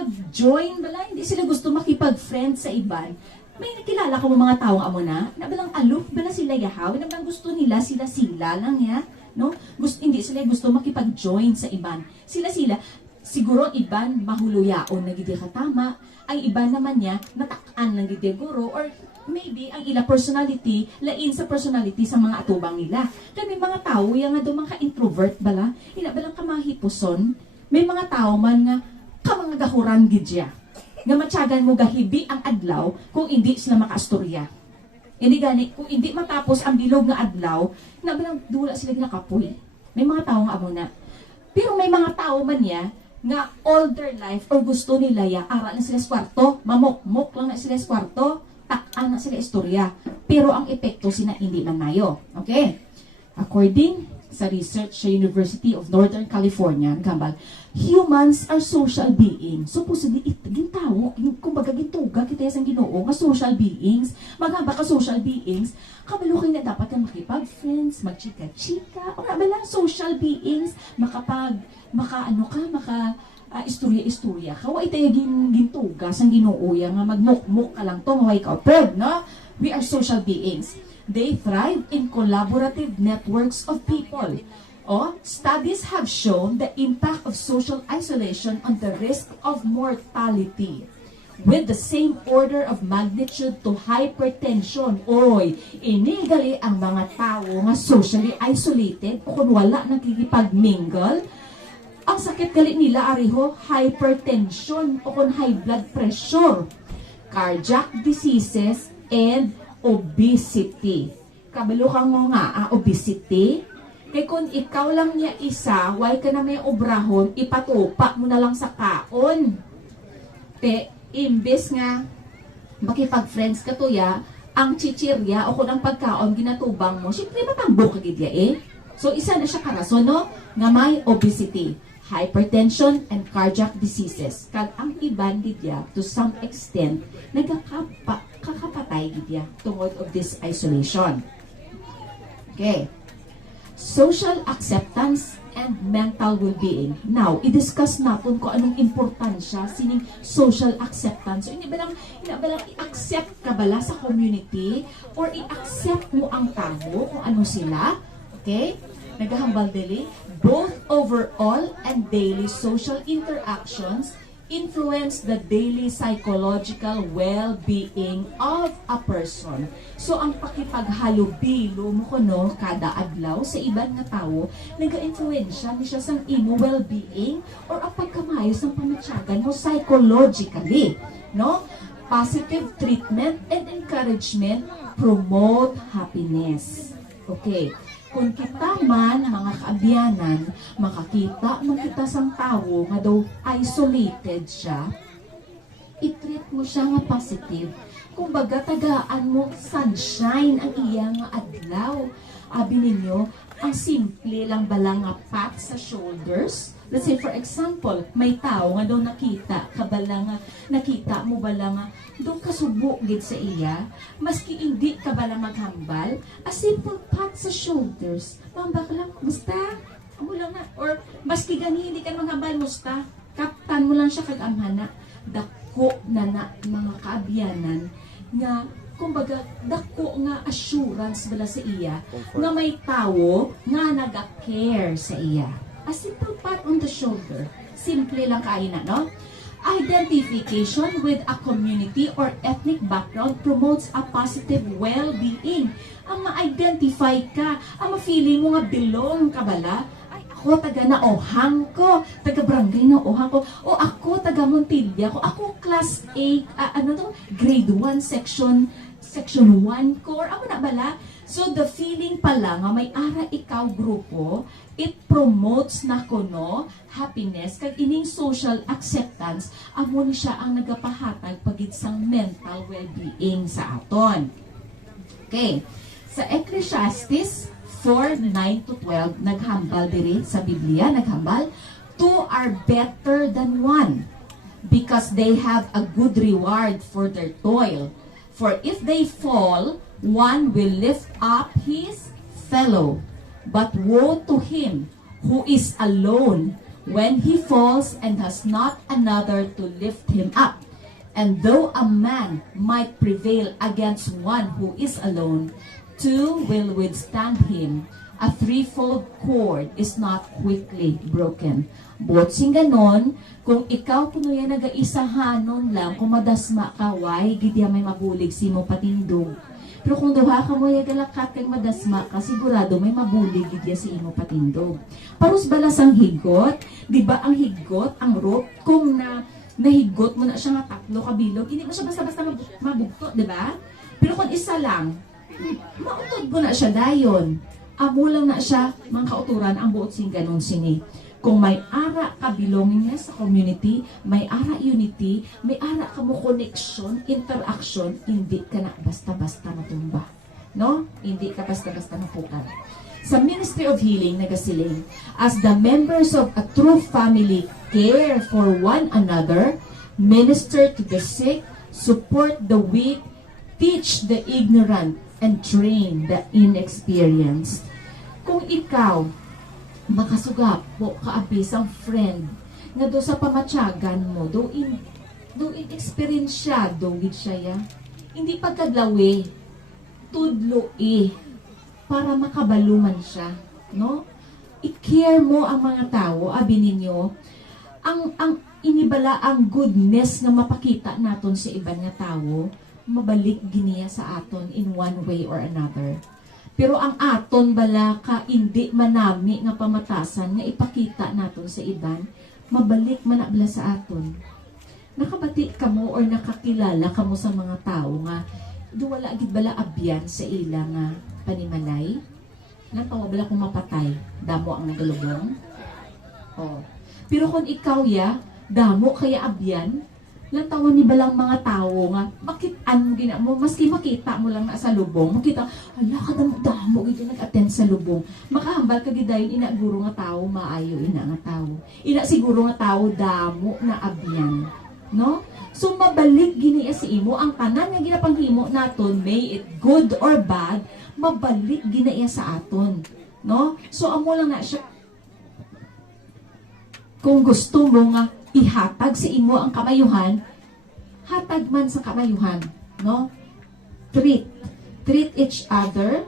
makipag-join, bala, hindi sila gusto makipag-friend sa iban. May nakilala ka mo mga tao amo na balang aloof, bala sila yahaw, na balang gusto nila, sila lang ya, no? Hindi sila gusto makipag-join sa iban. Sila, siguro iban mahuluyaon na gidi katama, ang iban naman niya, natakaan lang gidi guro, or maybe ang ila personality, lain sa personality sa mga atubang nila. Kaya may mga tao, yung nga doon mga introvert bala, balang kamahipuson, may mga tao man nga, mga gahuran gidya. Nga matyagan mo gahibi ang adlaw kung hindi sila makaastorya. Hindi gani, kung hindi matapos ang bilog nga adlaw, balang dula sila nakapoy. May mga tao nga amo na. Pero may mga tao man niya, nga all their life or gusto nila ya, ara na sila sa kwarto, mamok-mok lang na sila sa kwarto, takaan na sila istorya. Pero ang epekto sina hindi man nayo. Okay? According sa research sa University of Northern California, gambal, humans are social beings. Supposedly, gintawo, kumbaga gintuga, kita yung Ginoo, nga social beings, maghaba ka social beings, kabalo kayo na dapat kang makipag-friends, magchika-chika, o nga bala, social beings, istorya-istorya. Kawai tayo gintuga sa Ginoo, nga magmuk-muk ka lang to, maway ka. Pero, no? We are social beings. They thrive in collaborative networks of people. Studies have shown the impact of social isolation on the risk of mortality with the same order of magnitude to hypertension. Inigali ang mga tao nga socially isolated o kung wala nakikipag-mingle, ang sakit gali nila ariho, hypertension o kung high blood pressure, cardiac diseases, and obesity. Kabalo ka mo nga, obesity. Kaya kung ikaw lang niya isa, why ka na may obrahon, ipatupa mo na lang sa kaon. Imbes nga, makipag-friends ka to ya, ang chichirya o kung ang pagkaon ginatubang mo, syempre matambok ka gidya So isa na siya karason, no? Nga may obesity, hypertension, and cardiac diseases. Kag ang iban gidya, to some extent, kakapatay gidya tungod of this isolation. Okay. Social acceptance and mental well-being. Now, i-discuss natin kung anong importansya sining social acceptance. So, hindi ba lang i-accept ka bala sa community or i-accept mo ang tao kung ano sila? Okay? Naghahambal dili. Both overall and daily social interactions influence the daily psychological well-being of a person. So, ang pakipaghalubilo mo kuno kada adlaw sa ibang nga tao, nag-influensya ni siya sa imo well-being or ang pagkamayos ng pamatyagan mo psychologically. No? Positive treatment and encouragement promote happiness. Okay. Kung kita man, mga kaabyanan, makakita man kita sang tao nga daw isolated siya, i-treat mo siya nga positive. Kung baga, tagaan mo sunshine ang iya nga adlaw. Abi ninyo, ang simple lang bala nga pat sa shoulders. Let's say, for example, may tao nga daw nakita, nakita mo bala nga, doon kasubo gid sa iya, maski hindi ka bala maghambal, a simple pat sa shoulders, mambak lang, musta? Amo lang na, or maski gani hindi ka maghambal, musta? Kaptan mo lang siya kag amhana, dako na mga kaabyanan, nga, kumbaga, dako nga assurance bala sa iya, nga may tao nga naga-care sa iya. A simple pat on the shoulder. Simple lang kayo na, no? Identification with a community or ethnic background promotes a positive well-being. Ang ma-identify ka, ang ma-feeling mo nga belong ka bala, ay, ako taga Naohang ko, taga Barangay Naohang ko, o ako taga Montilla ko, ako class A, grade 1 section 1 core, ako na bala. So, the feeling pala nga may ara ikaw grupo, it promotes na kuno happiness, kag ining social acceptance, amo ni siya ang nagapahatag pagid sang mental well-being sa aton. Okay. Sa Ecclesiastes 4:9-12, naghambal diri sa Biblia, naghambal, two are better than one, because they have a good reward for their toil. For if they fall, one will lift up his fellow. But woe to him who is alone when he falls and has not another to lift him up. And though a man might prevail against one who is alone, two will withstand him. A threefold cord is not quickly broken. Botsing ganon, kung ikaw kuno yan nag-aisahanon lang, kung madasma ka, why, gidya may mabulig si mo patindog. Pero kung duha ka mo yung galakat kay madasma ka, sigurado may mabulig gidya si imo patindog. Parus balas ang higot, di ba ang higot, ang rope, kung nahigot mo na siya nga tatlo kabilog, hindi mo siya basta-basta mabugto, di ba? Pero kung isa lang, mautod mo na siya dayon. Amo lang na siya, mga kauturan, ang buot sing ganon sini. Kung may ara ka belonging niya sa community, may ara unity, may ara ka mo connection, interaction, hindi ka na basta-basta matumba. No? Hindi ka basta-basta mapukan. Sa Ministry of Healing, nagasiling, as the members of a true family care for one another, minister to the sick, support the weak, teach the ignorant, and train the inexperienced. Kung ikaw, makasugap po kaabisang friend, nga do sa pamatyagan mo, do in experience siya, do with siya ya, hindi pagkadlawi, tudlo para makabaluman siya, no? I-care mo ang mga tao, abi ninyo, ang inibala ang goodness nga mapakita naton sa iban nga tao, mabalik giniya sa aton in one way or another. Pero ang aton bala ka hindi manami nga pamatasan nga ipakita naton sa iban, mabalik manabla sa aton. Nakabati ka mo or nakakilala ka mo sa mga tao nga duwala gid bala abyan sa ila nga panimalay. Natawa bala kung mapatay, damo ang nagalubong. Oh. Pero kung ikaw ya, damo kaya abyan, lantawan ni balang mga tao nga, makitaan mo, maski makita mo lang na sa lubong, makita, ala ka damo, gito nag-attend sa lubong. Makahambal ka gidayon, ina guro nga tao, maayo, ina nga tao. Ina siguro nga tao, damo na abyan. No? So, mabalik giniya si imo, ang tanan nga ginapanghimo naton, may it good or bad, mabalik ginaiya sa aton. No? So, amo lang na siya, kung gusto mo nga, ihatag sa imo ang kamayuhan, hatag man sa kamayuhan, no? Treat each other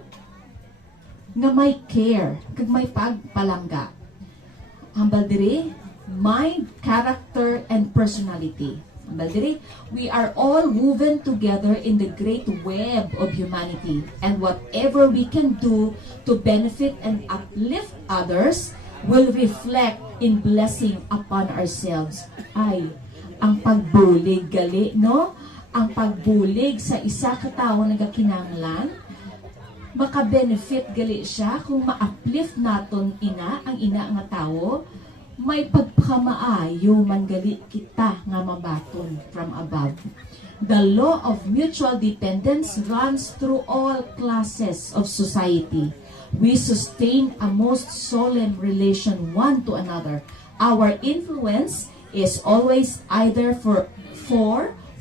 nga may care, kag may pagpalangga. Hambal diri, mind, character, and personality. Hambal diri, we are all woven together in the great web of humanity, and whatever we can do to benefit and uplift others will reflect in blessing upon ourselves. Ay, ang pagbulig gali, no? Ang pagbulig sa isa ka tawo nagakinanglan, maka-benefit gali siya kung ma-uplift naton ang ina nga tawo, may pagpakamaayo man gali kita nga mabaton from above. The law of mutual dependence runs through all classes of society. We sustain a most solemn relation one to another. Our influence is always either for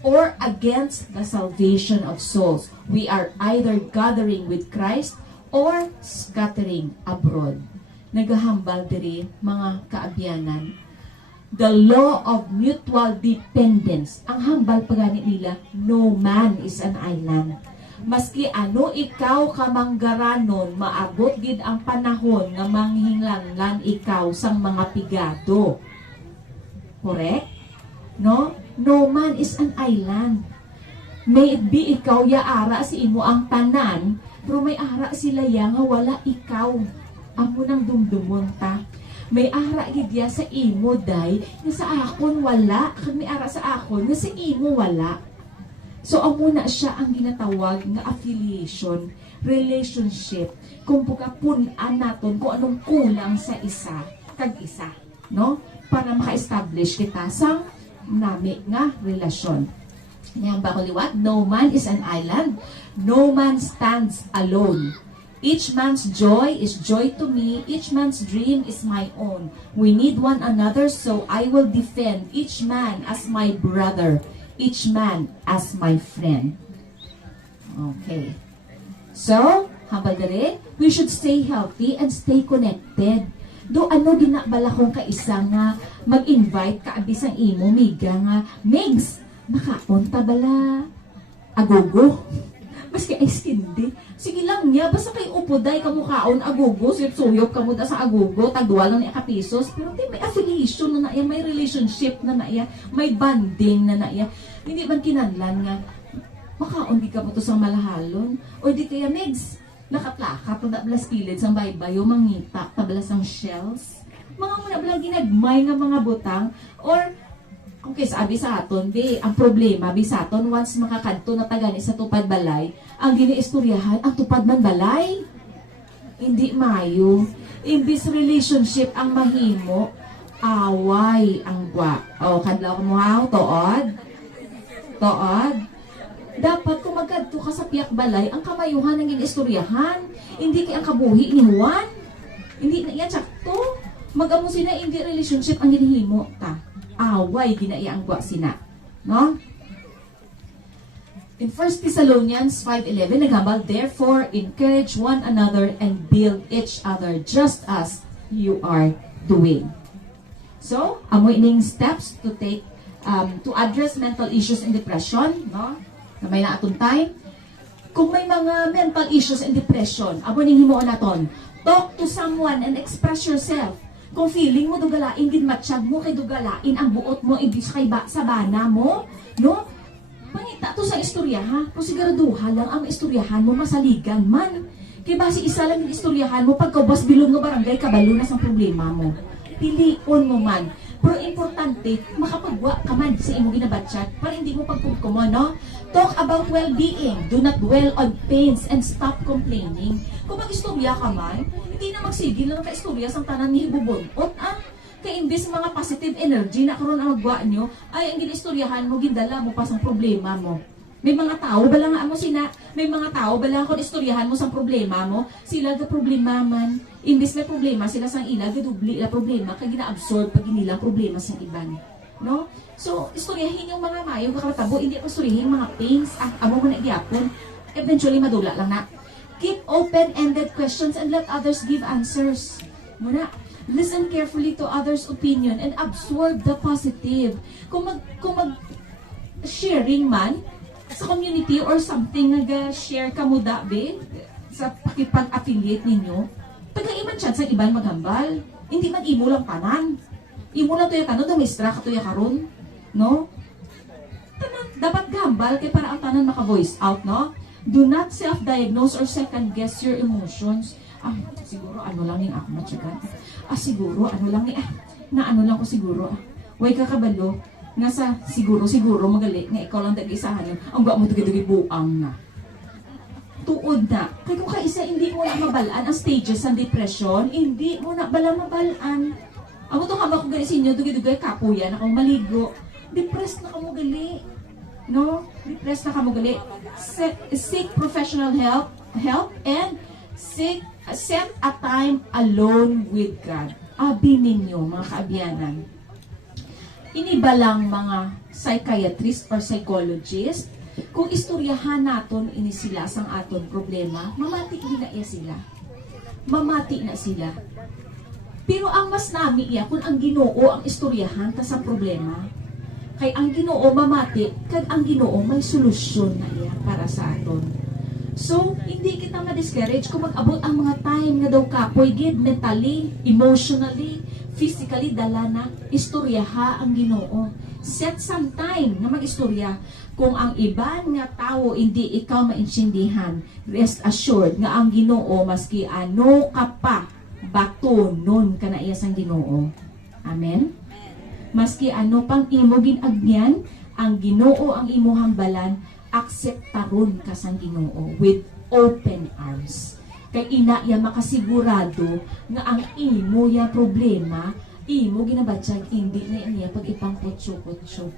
or against the salvation of souls. We are either gathering with Christ or scattering abroad. Nagahambal diri mga kaabyanan. The law of mutual dependence. Ang hambal pagani nila, no man is an island. Maski ano ikaw kamanggaranon, maabot gid ang panahon nga manghinglanlan ikaw sang mga pigado. Correct? No? No man is an island. May it be ikaw ya ara si imo ang tanan, pero may ara sila ya nga wala ikaw. Amo nang dumdumon ta. May ara gid ya sa imo day, nga sa akon wala, kag may ara sa akon nga sa imo wala. So, amo na siya ang ginatawag nga affiliation, relationship, kung punan naton kung anong kulang sa isa, kag isa, no? Para maka-establish kita sa nami nga relasyon. Ngayon ba ko liwat? No man is an island, no man stands alone. Each man's joy is joy to me, each man's dream is my own. We need one another, so I will defend each man as my brother, each man as my friend. Okay. So, habang dere, we should stay healthy and stay connected. Do ano ginabala kong kaisa nga mag-invite ka abisang imo miga nga Migs, makaon ta bala agogo. Maski ay skindi. Sige lang niya, basta kay upoday kamukaon agogo, suyop kamo da sa agogo, tagduwa lang ni kapisos, pero di may affiliation na naiya, may relationship na naiya, may bonding na naiya. Hindi man kinanlan nga makaon di ka mo to sa malahalon, o di kaya Migs, nakaplaka, tablas pilid sa baybayo, mangita, tablas ang shells, mga muna bala ginagmay nga mga butang, or kung sabi sa aton, ang problema, sa aton, once makakadto na tagani sa tupad balay, ang giniistoryahan, ang tupad man balay. Hindi mayo. Imbis relationship ang mahimo, away ang gwa. O, kadlaw mo ha, tood. Tood. Dapat kung magkadto ka sa piyak balay, ang kamayuhan ang giniistoryahan. Hindi kay ang kabuhi ni Juan. Hindi na iya tsakto. Mag-amo sina, hindi relationship ang ginihimo ta. Away ginaiang gwa sina. No? In 1 Thessalonians 5:11, naghambal, therefore, encourage one another and build each other just as you are doing. So, amo ining steps to take, to address mental issues and depression, no? Na may naatong time. Kung may mga mental issues and depression, amo ning himuon naton, talk to someone and express yourself. Kung feeling mo dugalain din matsyag mo kay dugalain ang buot mo ibis kay sa bana mo, no? Pangita to sa istorya ha. Kung siguraduhan lang ang istoryahan mo masaligan man. Kay basi isa lang yung istoryahan mo pagkabas bilog nga barangay kabalo na sa problema mo. Pilion mo man. Pero importante, makapagwa ka man sa imo ginabatsyag para hindi mo pagkukumo, no? Talk about well-being. Do not dwell on pains and stop complaining. Kung mag-istorya ka man, hindi na magsigil na ka-istorya sa tanan ni hibubunot, Kaya imbis mga positive energy na karon ang magwa nyo, ay ang ginistoryahan mo, gindala mo pa sa problema mo. May mga tao, bala nga mo sina, may mga tao, bala kung istoryahan mo sa problema mo, sila ga problema man. Imbis may problema, sila sang ila, gadubli la problema, kaya gina-absorb pag inilang problema sa iban. No? So, istoryahin yung mga mayong kakatabo, hindi pa istoryahin mga pains, amo mo na iapon, eventually madula lang na. Keep open-ended questions and let others give answers. Muna, listen carefully to others' opinion and absorb the positive. Kung mag sharing man sa community or something nag-share ka mo dabe sa pakipag-affiliate ninyo, taga-iman siya sa iban maghambal. Hindi man imo lang tanan. Imo lang tuya tanon, dumistra ka tuya karon, no? Tanan, dapat gambal kay para ang tanan maka-voice out, no? Do not self-diagnose or second-guess your emotions. Siguro ano lang yung ako matyagan. Siguro ano lang na ano lang ko siguro. Way kakabalo, nga sa siguro magali, nga ikaw lang dag-isahan yun, ang ba mo dugi-dugi buang na. Tuod na. Kaya kung kaisa, hindi mo na mabalaan ang stages ng depression, hindi mo na bala mabalaan. Amo to kama kung gali sinyo, dugi-dugi kapuyan, akong maligo. Depressed na kamo gali. No? Depressed na kamo gali. Seek professional help and set a time alone with God. Abi ninyo, mga kaabyanan. Iniba lang mga psychiatrist or psychologist, kung istoryahan naton ini sila sang aton problema, mamati na iya sila. Mamati na sila. Pero ang mas nami iya, kung ang Ginoo ang istoryahan ta sa problema, kay ang Ginoo mamati, kag ang Ginoo may solusyon na iya para sa aton. So, hindi kita ma-discourage kung mag-abot ang mga time nga daw kapoy gid mentally, emotionally, physically dala na istoryaha ang Ginoo. Set some time na mag-istorya. Kung ang iban nga tao hindi ikaw maintindihan, rest assured nga ang Ginoo maski ano ka pa batunon ka na iya sang Ginoo. Amen. Maski ano pang imo ginagyan, ang Ginoo ang imuhang balan, akseptaron ka sang Ginoo with open arms. Kay ina ya makasigurado nga ang imo ya problema, imo ginabatsyag hindi na niya pag ipangputso-putso.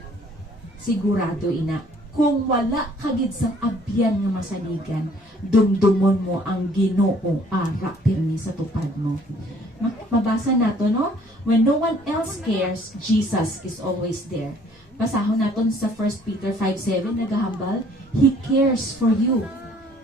Sigurado ina, kung wala kagid sang abyan nga masaligan, dumdumon mo ang Ginoo ara pirmi sa tupad mo. Mabasa nato no? When no one else cares, Jesus is always there. Basahon naton sa 1 Peter 5:7 nagahambal, He cares for you.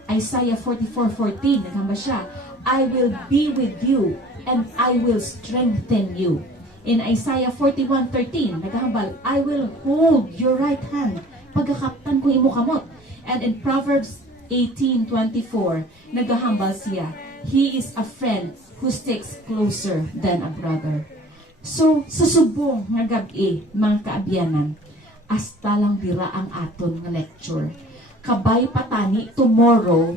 Isaiah 44:14 naghambal siya, I will be with you, and I will strengthen you. In Isaiah 41:13, naghambal, I will hold your right hand. Pagkakaptan ko imo kamot. And in Proverbs 18:24, naghahambal siya, He is a friend who sticks closer than a brother. So, sa subong nga gabi, mga kaabyanan, hasta lang dira ang aton nga lecture. Kabay patani tomorrow,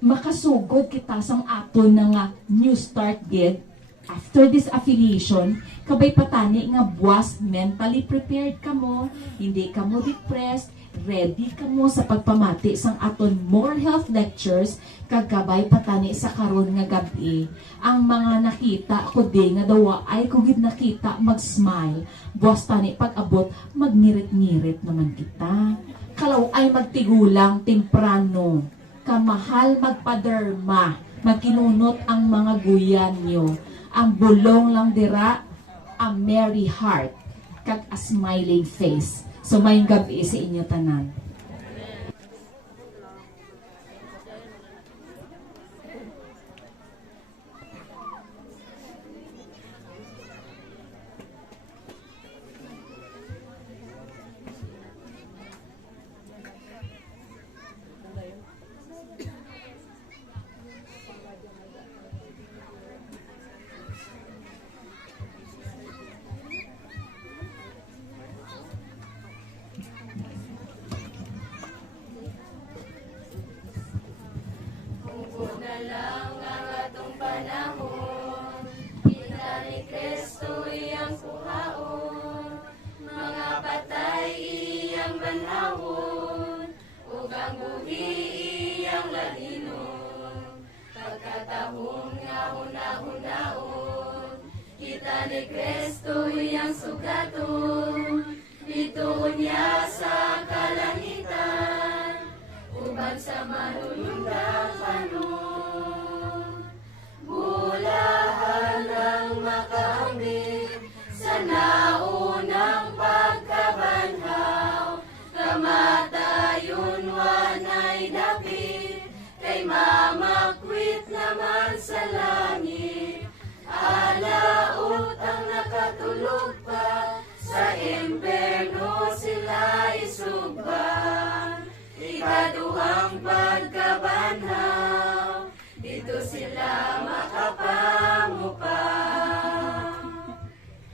makasugod kita sang aton nga New Start Gid. After this affiliation, kabay patani nga buwas mentally prepared ka mo, hindi ka mo depressed, ready ka mo sa pagpamati sang aton moral health lectures, kagabay patani sa karon nga gabi. Ang mga nakita ko di nga dawa ay kugid nakita mag-smile, buwas tani pag-abot magngirit-ngirit naman kita. Kalaw ay magtigulang temprano, kamahal magpaderma, magkinunot ang mga guyan nyo. Ang bulong lang dira, a merry heart, kag a smiling face. So may gabi sa inyo tanan. Na lang ang atong panahon, kita ni Kristo iyang kuhaon, mga patay iyang banhawon, ug ang buhi iyang lalinon. Pagkatahong nga una-unaon, kita ni Kristo iyang sugaton, bituon niya sa kalangitan, uban sa manunundang panon. Bulahan ang makaambit sa naunang pagkabanhaw, kamatayon wanay dapit, kay mamakwit naman sa langit. Alaot ang nakatulog pa, sa imperno sila isugban. Ikaduhang pagkabanhaw, dito sila makapamupang.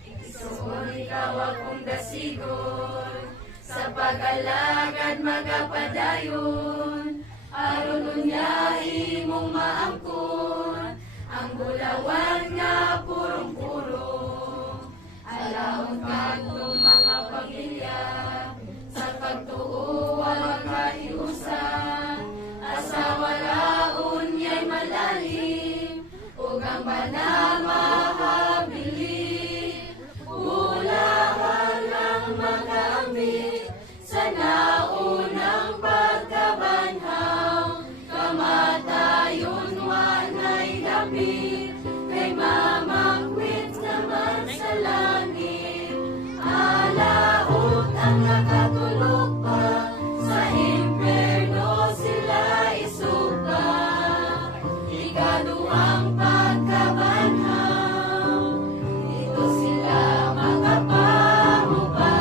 Isuon ikaw akong dasigon, sa pag-alagad magapadayon, aron unya imong maangkon, ang bulawan nga purong-purong. Alaon kantong mga pamilya, sa pagtuo walang kahiusan, asawa laon niya'y malalim, ug ang manamahabilin. Bulahan ang mag-aambit sa naunang pagkabanhaw, kamatayon wanay dapit, kay mamakwit naman sa langit. Alaot ang nakatulog pa, sa imperno sila isuba. Ikaduhang pagkabanhaw, dito sila makapamubay.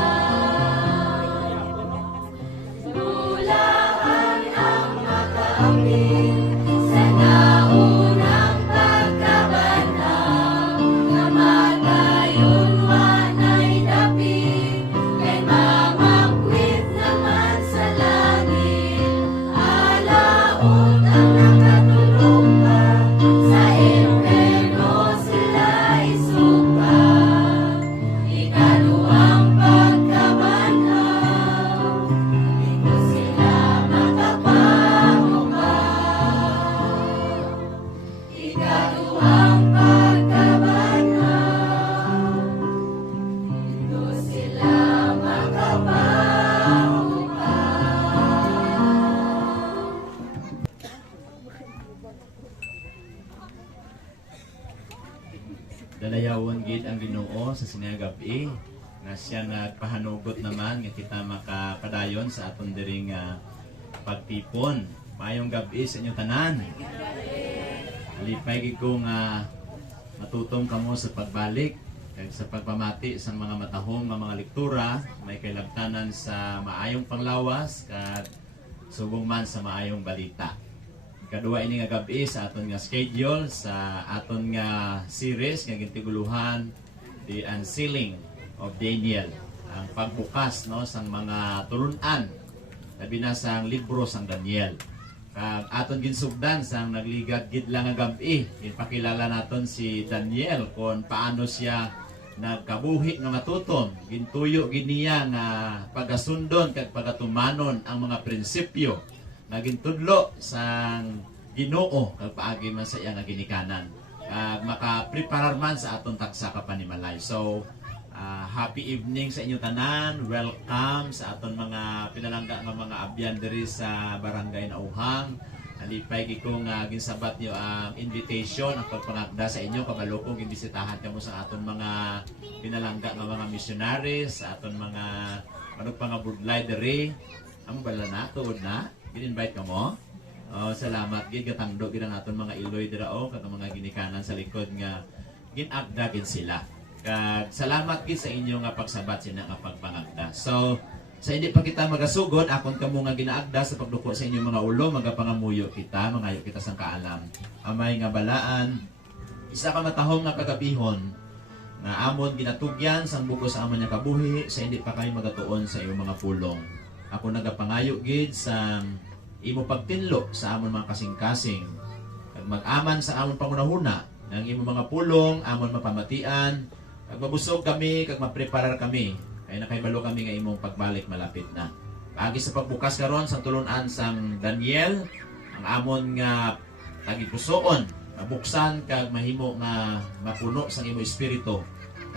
Bulahan ang makaambit sa naunang pagkabanhaw, kamatayon wanay dapit, kay mamakwit naman sa langit. Alaot ang nakatulog pa, sa imperno sila isuba. Ikaduhang pagkabanhaw, dito sila makapamukha. Ikaduhang pagkabanhaw, dito sila makapamukha. Dalayawon gid ang Ginoo sa sinagabi nga siya nagpahanugot naman nga kita makapadayon sa aton diring pagtipon. Mayong gabi sa inyo tanan. Alipay gid ko nga matutong kamo sa pagbalik kag sa pagpamati sa mga matahong nga mga lektura may kailabtanan sa maayong panglawas kag subong man sa maayong balita. Kadua ini nga gabi sa aton nga schedule sa aton nga series nga gintiguluhan The Unsealing of Daniel, ang pagbukas no sang mga tulunan labi na sang libro sang Daniel. Kag aton ginsugdan sang nagligat gid lang nga gabi, ipakilala naton si Daniel kung paano siya nagkabuhi nga matutom, gintuyo gid niya nga pagasundon kag pagatumanon ang mga prinsipyo nga gintudlo sang Ginoo kag paagi man sa iya nga ginikanan. Kag makapreparar man sa aton tagsa ka panimalay. So happy evening sa inyo tanan. Welcome sa aton mga pinalangga nga mga abyan diri sa Barangay Nauhang. Alipay gid ko nga ginsabat niyo ang invitation ang pagpangagda sa inyo kabalo ko gimbisitahan kamo sa aton mga pinalangga nga mga missionaries, sa aton mga manug pa nga budlay diri. Amo bala na tuod na. Gin-invite kamo. Oh, salamat gid gatangdo gid ang aton mga iloy dira o kag mga ginikanan sa likod nga ginagda gid sila. Kag salamat gid sa inyo nga pagsabat sina nga pagpangagda. So sa hindi pa kita magasugod, akon kamo nga ginaagda sa pagduko sa inyong mga ulo, magapangamuyo kita, mangayo kita sang kaalam. Amay nga balaan, isa ka matahong nga kagabihon, nga amon ginatugyan sang buko sa amon nga kabuhi, sa hindi pa kayo magatuon sa iyong mga pulong. Ako nagapangayo gid sang imo pagtinlo sa amon mga kasing-kasing, kag mag-aman sa amon pangunahuna, ng imo mga pulong, amon mapamatian, kag mabusog kami, kag mapreparar kami, kaya nakaibalo kami nga imong pagbalik malapit na. Agi sa pagbukas karon sang tulunan sang Daniel, ang amon nga tagipusoon, mabuksan kag mahimo nga mapuno sang imo espiritu,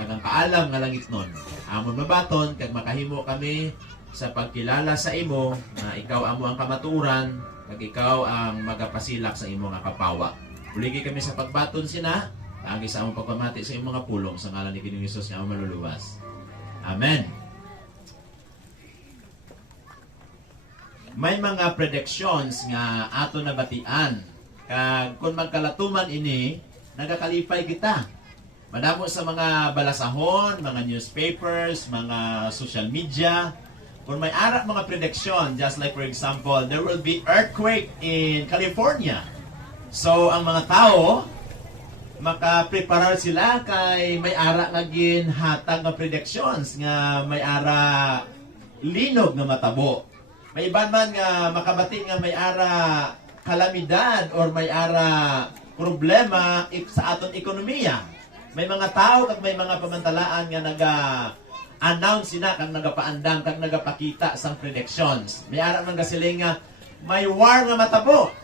kag ang kaalam nga langit nun. Amon mabaton kag makahimo kami sa pagkilala sa imo na ikaw amo ang kamaturan, kag ikaw ang magapasilak sa imo nga kapawa. Buligi kami sa pagbaton sina, agi sa among pagpamati sa imong mga pulong sa ngalan ni Ginoong Hesus nga among maluluwas. Amen. May mga predictions nga ato nabatian. Kag kung magkalatuman ini, nagakalipay kita. Madamo sa mga balasahon, mga newspapers, mga social media. Kung may ara mga prediction, just like for example, there will be earthquake in California. So ang mga tao makapreparar sila kay may ara nga ginhatag nga predictions nga may ara linog nga matabo. May iban man nga makabati nga may ara kalamidad or may ara problema sa aton ekonomiya. May mga tao kag may mga pamantalaan nga naga-announce sila kag nagapaandam kag nagapakita sang predictions. May ara man gasiling nga may war nga matabo.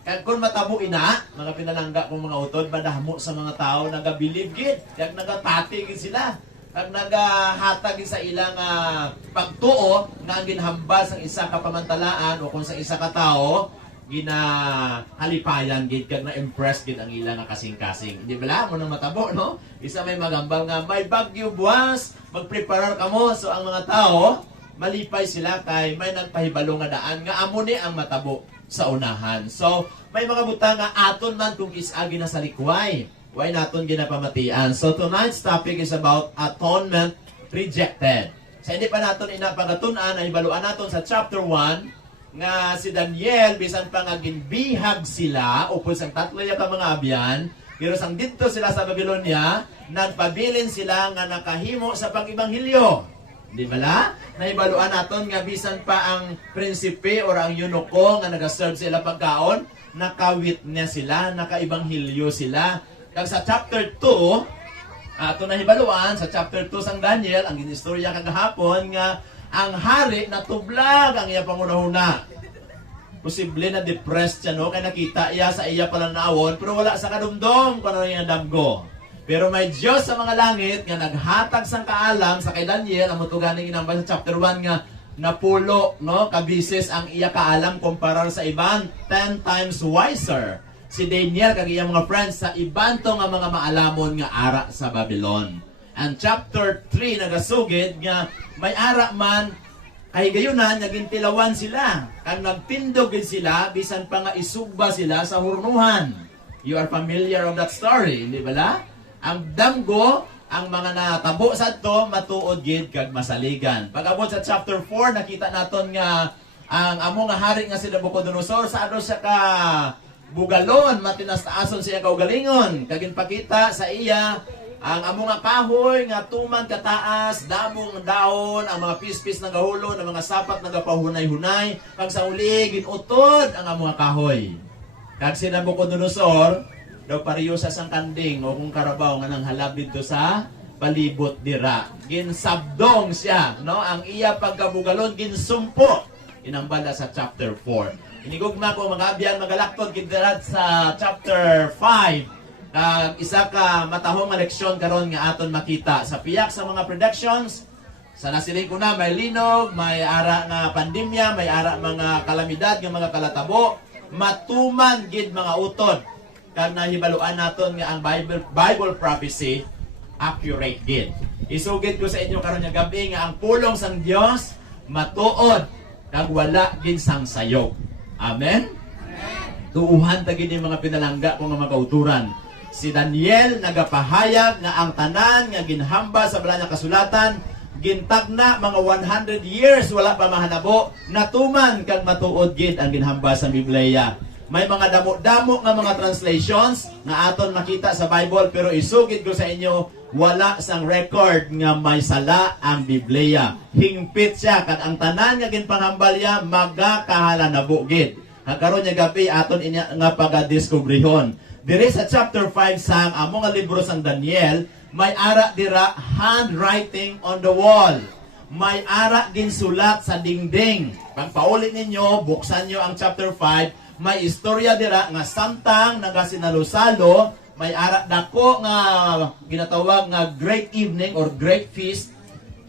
Kag kung matabo ina, mga pinalangga kong mga utod, madahmo sa mga tao, nagabilib gid, kag nagatati gid sila, kag nagahatag gid sa ilang pagtuo nga ang ginhambal sa isa ka pamantalaan o kung sa isa ka tao, ginahalipayan gid kag na-impress gid ang ilang kasing-kasing. Hindi bala mo nang matabo, no? Isa may magambal nga may bagyo buwas, magpreparar kamo so ang mga tao malipay sila kay may nagpahibalo nga daan nga amo ni ang matabo sa unahan. So, may mga butang nga aton man kung isagi na sa likway. Why naton ginapamatian? So, tonight's topic is about atonement rejected. Sa hindi pa naton inapagatunan, ay baluan naton sa chapter 1 nga si Daniel, bisan pa nga ginbihag sila, upod sang tatlo ya ka mga abyan, pero sang dito sila sa Babylonia, nagpabilin sila nga nakahimo sa pag-ibanghilyo. Di bala? Naibaluan naton nga bisan pa ang prinsipe or ang eunuko nga nagaserve sila pagkaon, naka-witness sila, naka-ibanghilyo sila. Kag sa chapter 2, ato nahibaluan sa chapter 2 sang Daniel, ang ginistorya kagahapon nga ang hari natublag ang iya pangunahuna. Posible na depressed siya, no? Kaya nakita iya sa iya palanawon, pero wala sa kadumdom kung ano yung damgo. Pero may Diyos sa mga langit nga naghatag sang kaalam sa kay Daniel, ang mutuganing inambal sa chapter 1 nga napulo, no, kabisis ang iya kaalam kumparar sa iban 10 times wiser. Si Daniel kag iyang mga friends sa iban to nga mga maalamon nga ara sa Babylon. And chapter 3 nagasugid nga may ara man kay gayunan naging tilawan sila. Kag nagtindog gid sila bisan pa nga isugba sila sa hurnuhan. You are familiar of that story, hindi bala? Ang damgo, ang mga natabo sa to matuod gid kag masaligan. Pag-abot sa chapter 4, nakita naton nga ang amo nga hari nga si Nabucodonosor sa ano siya ka bugalon, matinas-taason siya kaugalingon. Kagin pakita sa iya ang amo nga kahoy nga tuman kataas, damong daon, ang mga pispis nga gahulo, ang mga sapat nga gapahunay-hunay, kag sa uli ginutod ang amo nga kahoy. Kag si Nabucodonosor daw pariyo sa sang kanding o kung karabaw nga nang halab dito sa palibot dira. Ginsabdong siya, no? Ang iya pagkabugalon ginsumpo. Inambala sa chapter 4. Inigugma ko mga abyan magalakton kindirat sa chapter 5. Isa ka matahong nga leksyon karon nga aton makita sa piyak sa mga predictions. Sa nasiling ko na may linog, may ara nga pandemya, may ara mga kalamidad nga mga kalatabo, matuman gid mga utod. Kag nahibaluan naton nga ang Bible prophecy accurate gid. Isugid ko sa inyo karon nga gabi nga ang pulong sang Dios matuod kag wala gid sang sayop. Amen. Tuuhan ta gid mga pinalangga kung mga kauturan. Si Daniel nagapahayag nga ang tanan nga ginhamba sa bala nga kasulatan gintagna mga 100 years wala pa mahanabo, natuman kag matuod gid ang ginhamba sa Biblia. May mga damo-damo nga mga translations nga aton makita sa Bible, pero isugid ko sa inyo wala sang record nga may sala ang Biblia. Hingpit siya kag ang tanan nga ginpanghambalya magakahalanabo gid. Karon nga gabi aton inya nga pagadiskubrihon. Dire sa chapter 5 sang amo nga libro sang Daniel, may ara dira handwriting on the wall. May ara ginsulat sa dingding. Pag paulit ninyo, buksan nyo ang chapter 5, may istorya dira nga samtang nagasinalo-salo, may ara dako nga ginatawag nga great evening or great feast.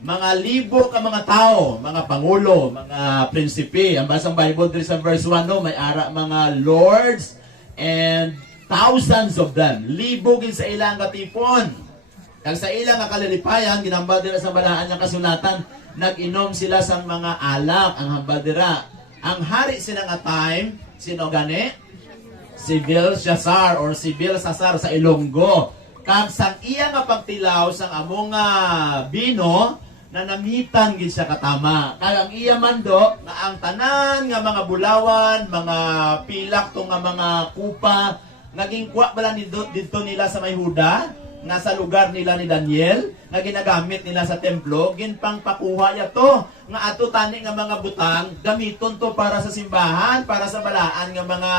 Mga libo ka mga tao, mga pangulo, mga prinsipe. Ang basang Bible diri sa verse 1, no, may ara mga lords and thousands of them. Libo gin sa ilang katipon. Kag sa ilang nga kalilipayan, ginhambal dira sa balaan nga kasulatan, nag-inom sila sa mga alak, ang hambal dira. Ang hari sila nga time, sino gani? Si Belshazzar or si Belshazzar sa Ilonggo. Kag sa iya nga pagtilaw sang among bino, na namitan gid siya katama. Kag ang iya mando nga ang tanan nga mga bulawan, mga pilak tong nga mga kupa, naging kuwa bala dito nila sa Mayhuda, nga sa lugar nila ni Daniel, nga ginagamit nila sa templo, ginpang pakuha niya to, nga ato tani nga mga butang, gamiton to para sa simbahan, para sa balaan nga mga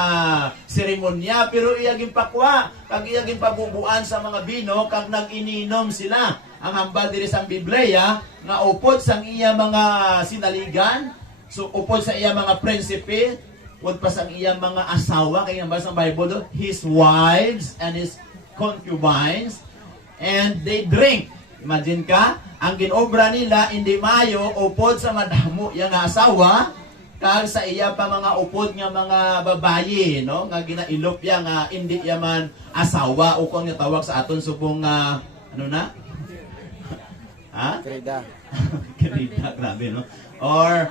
seremonya, pero iya ginpakwa, kag iya ginpabubuan sa mga bino, kag nag-ininom sila. Ang hambal diri sa Biblia, nga upod sang iya mga sinaligan, so upod sa iya mga prinsipe, upod pa sang iya mga asawa, kaya nabasa sa Bible, his wives and his concubines, and they drink. Imagine ka, ang ginobra nila hindi mayo upod sa madamo yang asawa, kag sa iya pa mga upod nga mga babayi, no, nga ginailop ya nga hindi yaman asawa o kung nga tawag sa aton subong ano na? Ha? Krida. Krida, grabe, no? Or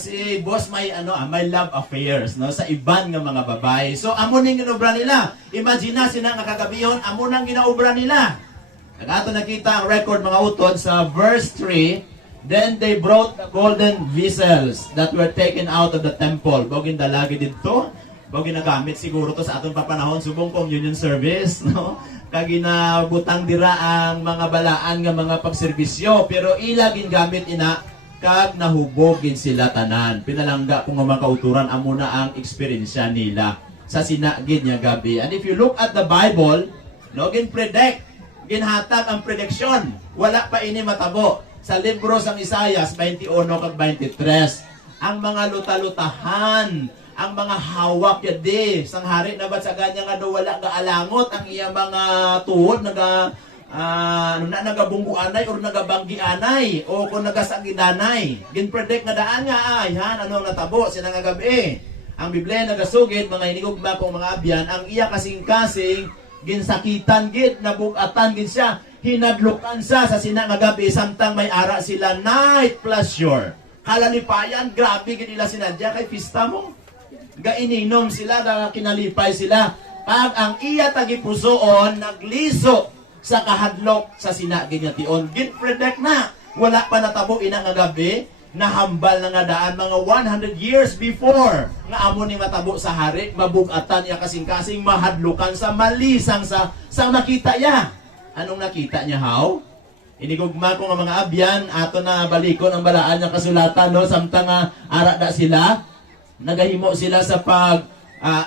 si boss may may love affairs, no, sa iban nga mga babae. So amo ning ginobra nila. Imagine na sila nga kagabiyon, amo nang ginaobra nila. Ato nakita ang record mga utod sa verse 3. Then they brought the golden vessels that were taken out of the temple. Bogin dalagi dito. Bogin nagamit siguro to sa aton papanahon subong communion service, no? Kag ginabutang dira ang mga balaan nga mga pagserbisyo, pero ila gingamit ina kag nahubogin sila tanan. Pinalangga kung nga makauturan amo na ang eksperyensya nila sa sinagid nga gabi. And if you look at the Bible, no, gin-predict, ginhatag ang prediction. Wala pa ini matabo. Sa libro sang Isaias 21 kag 23, ang mga luta-lutahan, ang mga hawak yadi sang hari na ba sa ganya nga do wala ga alangot ang iya mga tuhod nagabungguanay or nagabanggianay o kung nagasagidanay. Gin-predict na daan nga ay han ano natabo sila nga gabi. Ang Biblia nagasugid mga hinigugma kong mga abyan, ang iya kasing-kasing ginsakitan gid, nabugatan gid siya, hinadlukan siya sa sina nga gabi samtang may ara sila night pleasure. Kalalipayan, grabe gid nila sinadya kay pista mo. Gaininom sila, kinalipay sila. Kag ang iya tagipusoon nagliso sa kahadlok sa sinaging nga tion. Gin-predict na. Wala pa natabo ina nga gabi, nahambal na nga daan mga 100 years before nga amo ni matabo sa hari, mabugatan ya kasing-kasing mahadlukan sa malisang sa nakita ya. Anong nakita niya how? Inigugma ko nga mga abyan, ato na balikon ang balaan ng kasulatan, no? Samtang ara da sila, nagahimo sila sa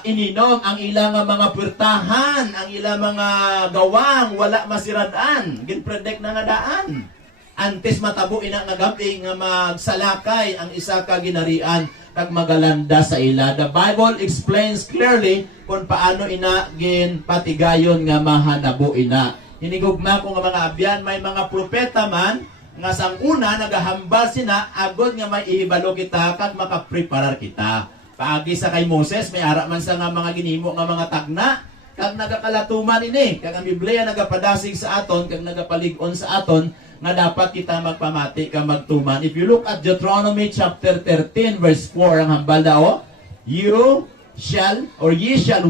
ininom ang ilang mga purtahan, ang ilang mga gawang, wala masiradaan. Ginpredict na nga daan. Antes matabo ina nga gabi nga magsalakay ang isa ka ginarian kag magalanda sa ila. The Bible explains clearly kung paano ina ginpatigayon nga mahanabo ina. Hinigugma ko nga mga abyan, may mga propeta man nga sanguna nagahambal sina agod nga may ihibalo kita kag makapreparar kita. Paagi sa kay Moses, may ara man sa nga mga ginimo nga mga tagna, kag nagakalatuman ini, kag ang Biblia nagapadasig sa aton, kag nagapalig-on sa aton, nga dapat kita magpamati ka magtuman. If you look at Deuteronomy chapter 13 verse 4, ang hambal daw, ye shall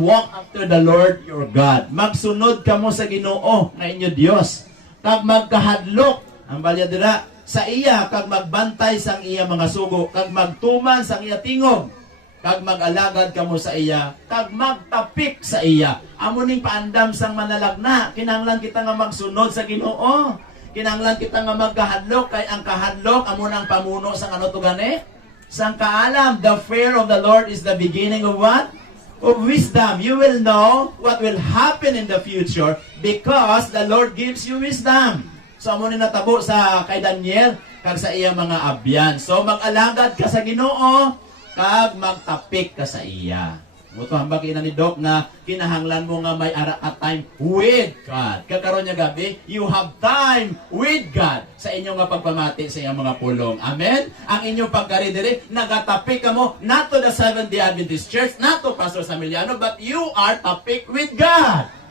walk after the Lord your God. Magsunod kamo sa Ginoo nga inyo Dios. Kag magkahadlok, ang balya dira, sa iya, kag magbantay sang iya mga sugo, kag magtuman sang iya tingog, kag mag-alagad kamo sa iya, kag magtapik sa iya. Amo ning paandam sang manalagna, kinahanglan kita nga magsunod sa Ginoo. Kinahanglan kita nga magkahadlok, kay ang kahadlok amo nang pamuno sang ano to gani? Sang kaalam. The fear of the Lord is the beginning of what? Of wisdom. You will know what will happen in the future because the Lord gives you wisdom. So amo ni natabo sa kay Daniel kag sa iya mga abyan. So mag-alagad ka sa Ginoo, kag magtapik ka sa iya. Muto hambak ina ni Doc na kinahanglan mo nga may ara at time with God. Kakaroon niya gabi, you have time with God sa inyong nga pagpamati sa iyang mga pulong. Amen? Ang inyong pagkaridiri, nagatapik ka mo, not to the Seventh-day Adventist Church, not to Pastor Samiliano, but you are tapik with God.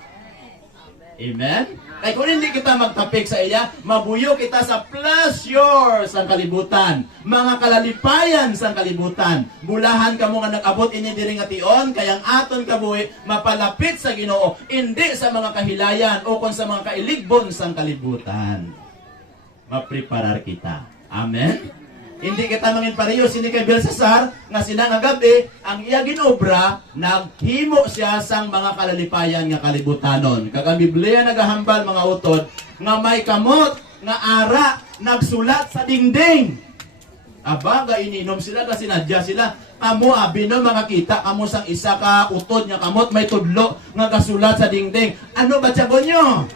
Amen? Kaya kung hindi kita magtapik sa iya, mabuyo kita sa pleasures ang kalibutan, mga kalalipayan sa kalibutan. Bulahan ka mo nga nag-abot ini diri nga tion, kayang aton kabuhi mapalapit sa Ginoo, hindi sa mga kahilayan o kung sa mga kailigbon sa kalibutan. Mapreparar kita. Amen? Hindi kita mangin pareho sini kay Belsasar nga sinang gabi ang iya ginobra naghimo siya sang mga kalalipayan nga kalibutanon. Kag ang Biblia nagahambal mga utod nga may kamot nga ara nagsulat sa dingding. Aba ga ininom sila kasi sinadya sila. Amo abi no mga kita amo sang isa ka utod nga kamot may tudlo nga gasulat sa dingding. Ano ba tiyagon nyo?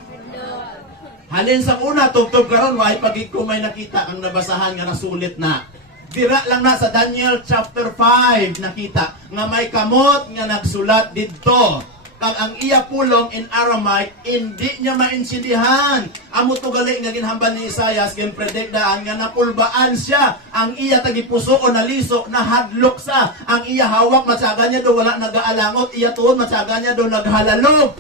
Halin sa una, tugtog karon why pagig ko may nakita ang nabasahan nga nasulit na. Dira lang na sa Daniel chapter 5 nakita nga may kamot nga nagsulat didto. Kag ang iya pulong in Aramaic hindi niya maintindihan. Amo to gali nga ginhambal ni Isaias gin predict daan nga napulbaan siya. Ang iya tagipuso o naliso nahadlok sa. Ang iya hawak matsaga niya do wala nagaalangot, iya tuon matsaga niya do naghalalog.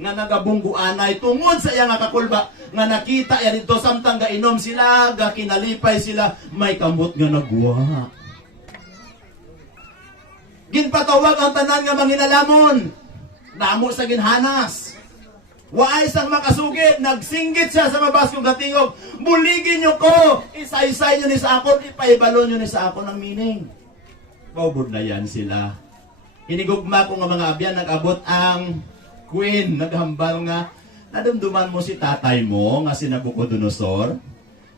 Nga nagabungguanay tungod sa iya nga kakulba nga nakita ya dito samtang gainom sila, ga kinalipay sila, may kamot nga nagwa. Ginpatawag ang tanan nga manginalamon. Damo sa ginhanas. Waay sang makasugid, nagsinggit siya sa mabas kong katingog. Buligin nyo ko, isa-isay nyo ni sa akon, ipaibalo nyo ni sa akon ang meaning. Paubod na yan sila. Hinigugma ko nga mga abyan, nag-abot ang Queen, naghambal nga, nadumduman mo si tatay mo, nga si Nabucodonosor.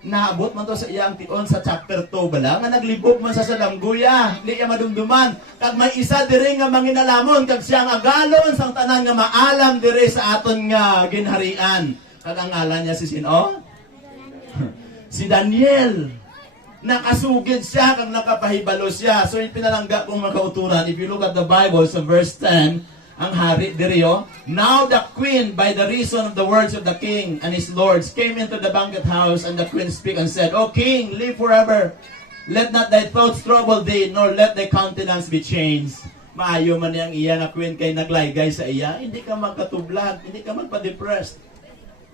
Naabot man to sa iyang tion sa chapter 2 bala, nga naglibog man sa Salangguya, hindi iya madumduman. Kag may isa diri nga manginalamon, kag siya nga galon sang tanan nga maalam diri sa aton nga ginharian. Kag ang ngalan niya si sino? Si Daniel. Nakasugid siya, kag nakapahibalo siya. So pinalangga kong makauturan, if you look at the Bible sa verse 10, ang hari diriyo, now the queen, by the reason of the words of the king and his lords, came into the banquet house, and the queen spake and said, O king, live forever. Let not thy thoughts trouble thee, nor let thy countenance be changed. Maayo man niyang iya na queen kay naglaygay sa iya, hindi ka magkatublag, hindi ka magpa-depressed.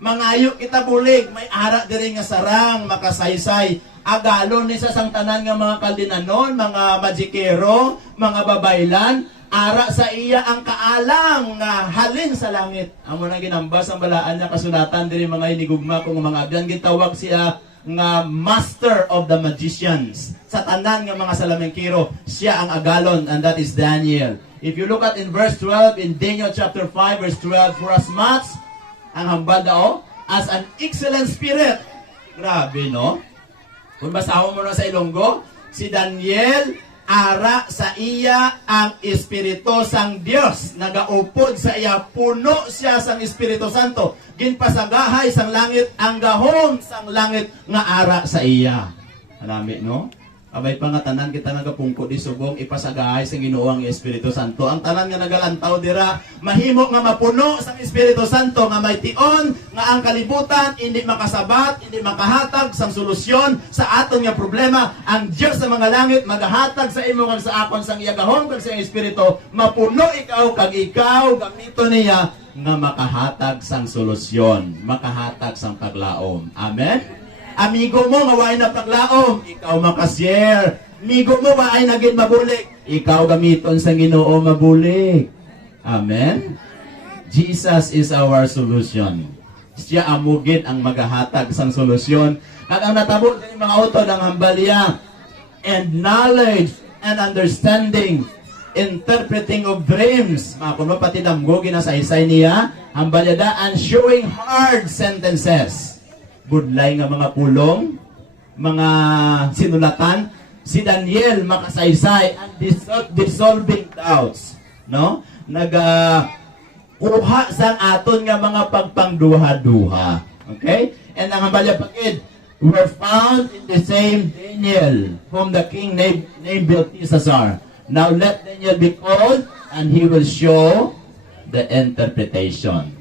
Mangayo kita bulig, may ara diri nga sarang, makasaysay. Agalon ni sa sang tanan nga mga kaldinanon, mga magikero, mga babaylan, ara sa iya ang kaalang nga halin sa langit. Amo nang ginambas ang balaan niya kasulatan diri mga inigugma kung mga abyan gitawag siya nga master of the magicians. Sa tanan nga mga salamengkiro, siya ang agalon, and that is Daniel. If you look at in verse 12 in Daniel chapter 5 verse 12, for as much ang hambal dao as an excellent spirit. Grabe, no? Kung basahon mo na sa Ilonggo, si Daniel ara sa iya ang Espiritu sang Dios, nagaupod sa iya, puno siya sang Espiritu Santo, ginpasagahay sang langit, ang gahom sang langit nga ara sa iya. Marami, no? Abay pa nga tanan kita nagapungko di subong ipasagahay sa Ginoo ang Espiritu Santo. Ang tanan nga nagalantaw dira mahimo nga mapuno sa Espiritu Santo nga may tion nga ang kalibutan hindi makasabat, hindi makahatag sang solusyon sa aton nga problema. Ang Dios sa mga langit magahatag sa imo kag sa akon sang iya gahom kag sa iyang Espiritu, mapuno ikaw kag ikaw gamito niya nga makahatag sang solusyon, makahatag sang paglaom. Amen. Amigo mo maway na paglaom, ikaw makashare. Amigo mo waay naging mabulik, ikaw gamiton sa Ginoo mabulik. Amen. Jesus is our solution. Siya amugit ang magahatag sang solusyon. At ang natabo sa mga utod ang hambalya and knowledge and understanding, interpreting of dreams. Mga kuno pati damgo ginasaysay niya hambalya daan, showing hard sentences. Budlay nga mga pulong, mga sinulatan, si Daniel makasaysay and dissolving doubts, no? Kuha sang aton nga mga pagpangduha-duha. Okay? And ang hambalya pagid were found in the same Daniel, whom the king named Belteshazzar. Now let Daniel be called, and he will show the interpretation.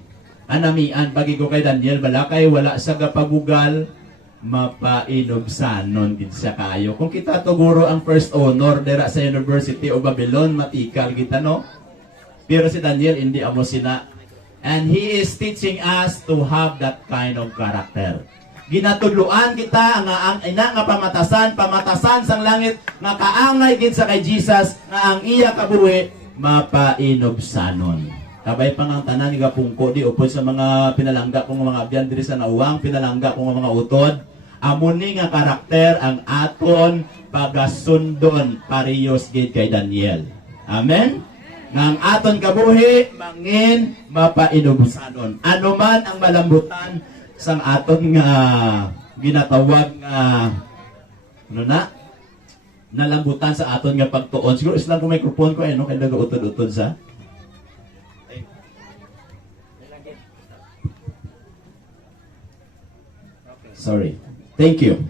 Anamian, pagi ko kay Daniel, balakay, wala sa gapabugal, mapainobsanon din siya kayo. Kung kita to guro ang first honor dera sa University of Babylon, matikal kita, no? Pero si Daniel, hindi amo sina. And he is teaching us to have that kind of character. Ginatudluan kita ang ina nga pamatasan sang langit, nga kaangay gid sa kay Jesus, nga ang iya kabuhi, mapainobsanon. Kabay pang ang tanan nga pungko di upod sa mga pinalangga kong mga abyan diri sa nawang, pinalangga kong mga utod. Amuni nga karakter ang aton pagasundon parehas gid kay Daniel. Amen. Nga ang aton kabuhi mangin mapainubsanon. Ano man ang malambutan sang aton nga ginatawag nga nalambutan sa aton nga pagtuon. Siguro islang ko microphone ko no kay nagautod-utod sa. Sorry. Thank you.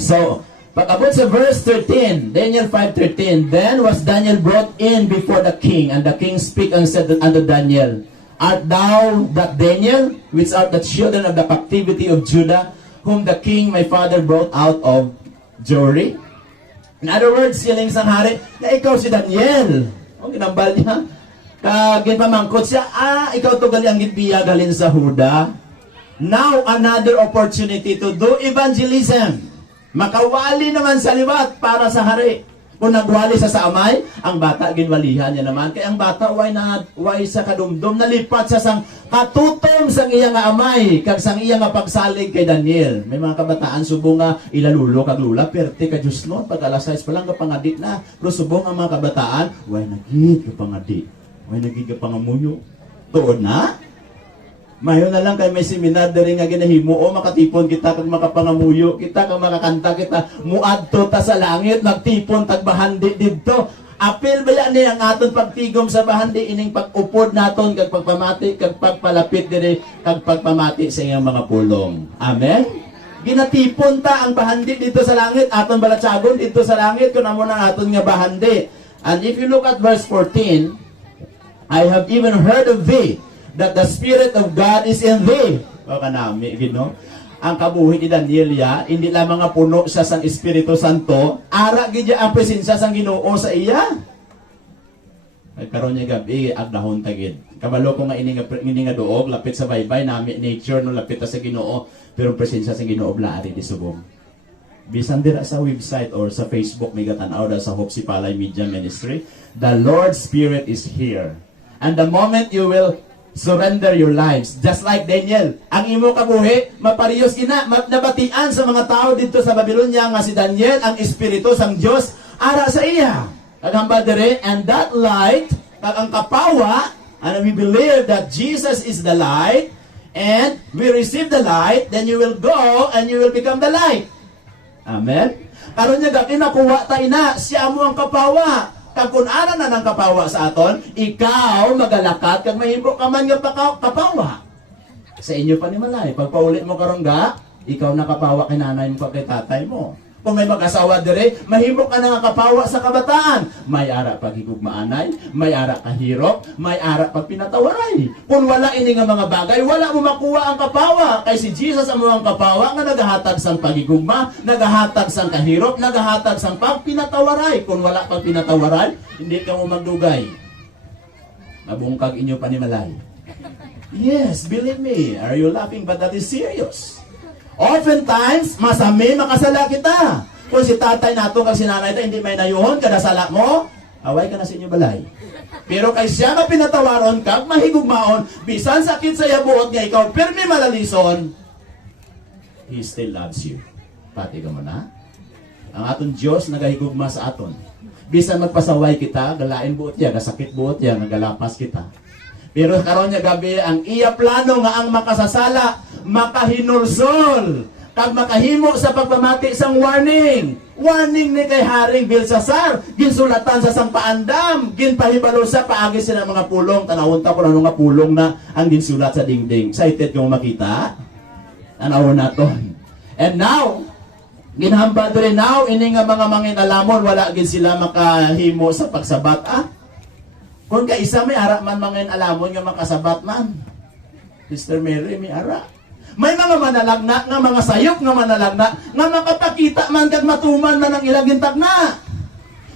So, pag-abot sa verse 13, Daniel 5:13, then was Daniel brought in before the king, and the king spake and said unto Daniel, art thou that Daniel, which art the children of the captivity of Judah, whom the king my father brought out of Jewry? In other words, siling sang hari, na ikaw si Daniel. O, ginambal niya. Ginpamangkot siya, ikaw to gali ang gitbiya galin sa Huda. Now, another opportunity to do evangelism. Makawali naman sa liwat para sa hari. Kung nagwali sa amay, ang bata ginwalihan niya naman. Kaya ang bata way sa kadumdum, nalipat sa sang katutom sang iya nga amay, kag sang iya nga pagsalig kay Daniel. May mga kabataan subong nga ilalulo kag lula, perte ka Diyos no, pag alas 6 pa lang kapangadi na. Pero subong ang mga kabataan, way nagid kapangadi, way nagid kapangamuyo. Doon na? Mayo na lang kay may seminar diri nga ginahimo o makatipon kita kag makapangamuyo kita kag makakanta kita muadto ta sa langit nagtipon tag bahandi didto. Apil baya ni ang aton pagtigom sa bahandi ining pag-upod naton kag pagpamati kag pagpalapit diri kag pagpamati sa iyang mga pulong. Amen. Ginatipon ta ang bahandi dito sa langit, aton balatsagon dito sa langit kun amo na aton nga bahandi. And if you look at verse 14, I have even heard of thee that the Spirit of God is in thee. O kanami, gino. Ang kabuhi ni Daniel ya, hindi lamang nga puno siya sang Espiritu Santo, ara gid ang presensya sang Ginoo sa iya. Ay karon niya gabi agdahon tagid. Kabalo ko nga ini nga duog lapit sa baybay nami nature no lapit ta sa Ginoo, pero presensya sang Ginoo blaari di subong. Bisan dira sa website or sa Facebook may gatanaw da sa Hope Sipalay Media Ministry, the Lord's Spirit is here. And the moment you will surrender your lives, just like Daniel, ang imo kabuhi mapariyos ina nabatian sa mga tao dito sa Babylonia nga si Daniel ang espiritu sang Dios ara sa iya. Kagamba dire, and that light, kag ang kapawa, and we believe that Jesus is the light, and we receive the light, then you will go and you will become the light. Amen. Karon niya gabi nakuha ta ina, siya mo ang kapawa. Kag kun ana na ng kapawa sa aton, ikaw magalakat kag mahimo ka man nga kapawa. Sa inyo pa ni malay, pag paulit mo karon ga, ikaw na kapawa kay nanay mo kay tatay mo. Kung may mag-asawa dire, mahimo ka na nga kapawa sa kabataan. May ara pag higugmaanay, may ara kahirop, may ara pag pinatawaray. Kung wala ini nga mga bagay, wala mo makuha ang kapawa. Kay si Jesus ang mga kapawa nga nagahatag sang pagigugma, nagahatag sang kahirop, nagahatag sang pagpinatawaray. Kung wala pag pinatawaray, hindi ka mo magdugay. Mabungkag inyo panimalay. Yes, believe me. Are you laughing? But that is serious. Oftentimes, masami makasala kita. Kung si tatay nato kag si nanay ta hindi may nayuhon kada sala mo, away ka na sa inyo balay. Pero kay siya nga pinatawaron kag mahigugmaon, bisan sakit sa yabuot nga ikaw pirmi malalison, He still loves you. Pati ka mo na. Ang aton Dios nagahigugma sa aton. Bisan magpasaway kita, galain buot ya, gasakit buot ya, nagalapas kita. Pero karon niya gabi ang iya plano nga ang makasasala, makahinulsol, kag makahimo sa pagpamati sang warning. Warning ni kay Haring Belsasar, ginsulatan sa sang paandam, ginpahibalo sa paagi sila mga pulong, tanawon ta kung ano nga pulong na ang ginsulat sa dingding. Excited kung makita? Tanawon naton. And now, ginhambad rin now, ini nga mga manginalamon, wala gin sila makahimo sa pagsabat. Kung kaisa may ara man mangin alamon nga makasabat man. Sister Mary, may ara. May mga manalagna nga mga sayop nga manalagna nga makapakita man kag matuman man ang ilang gintagna.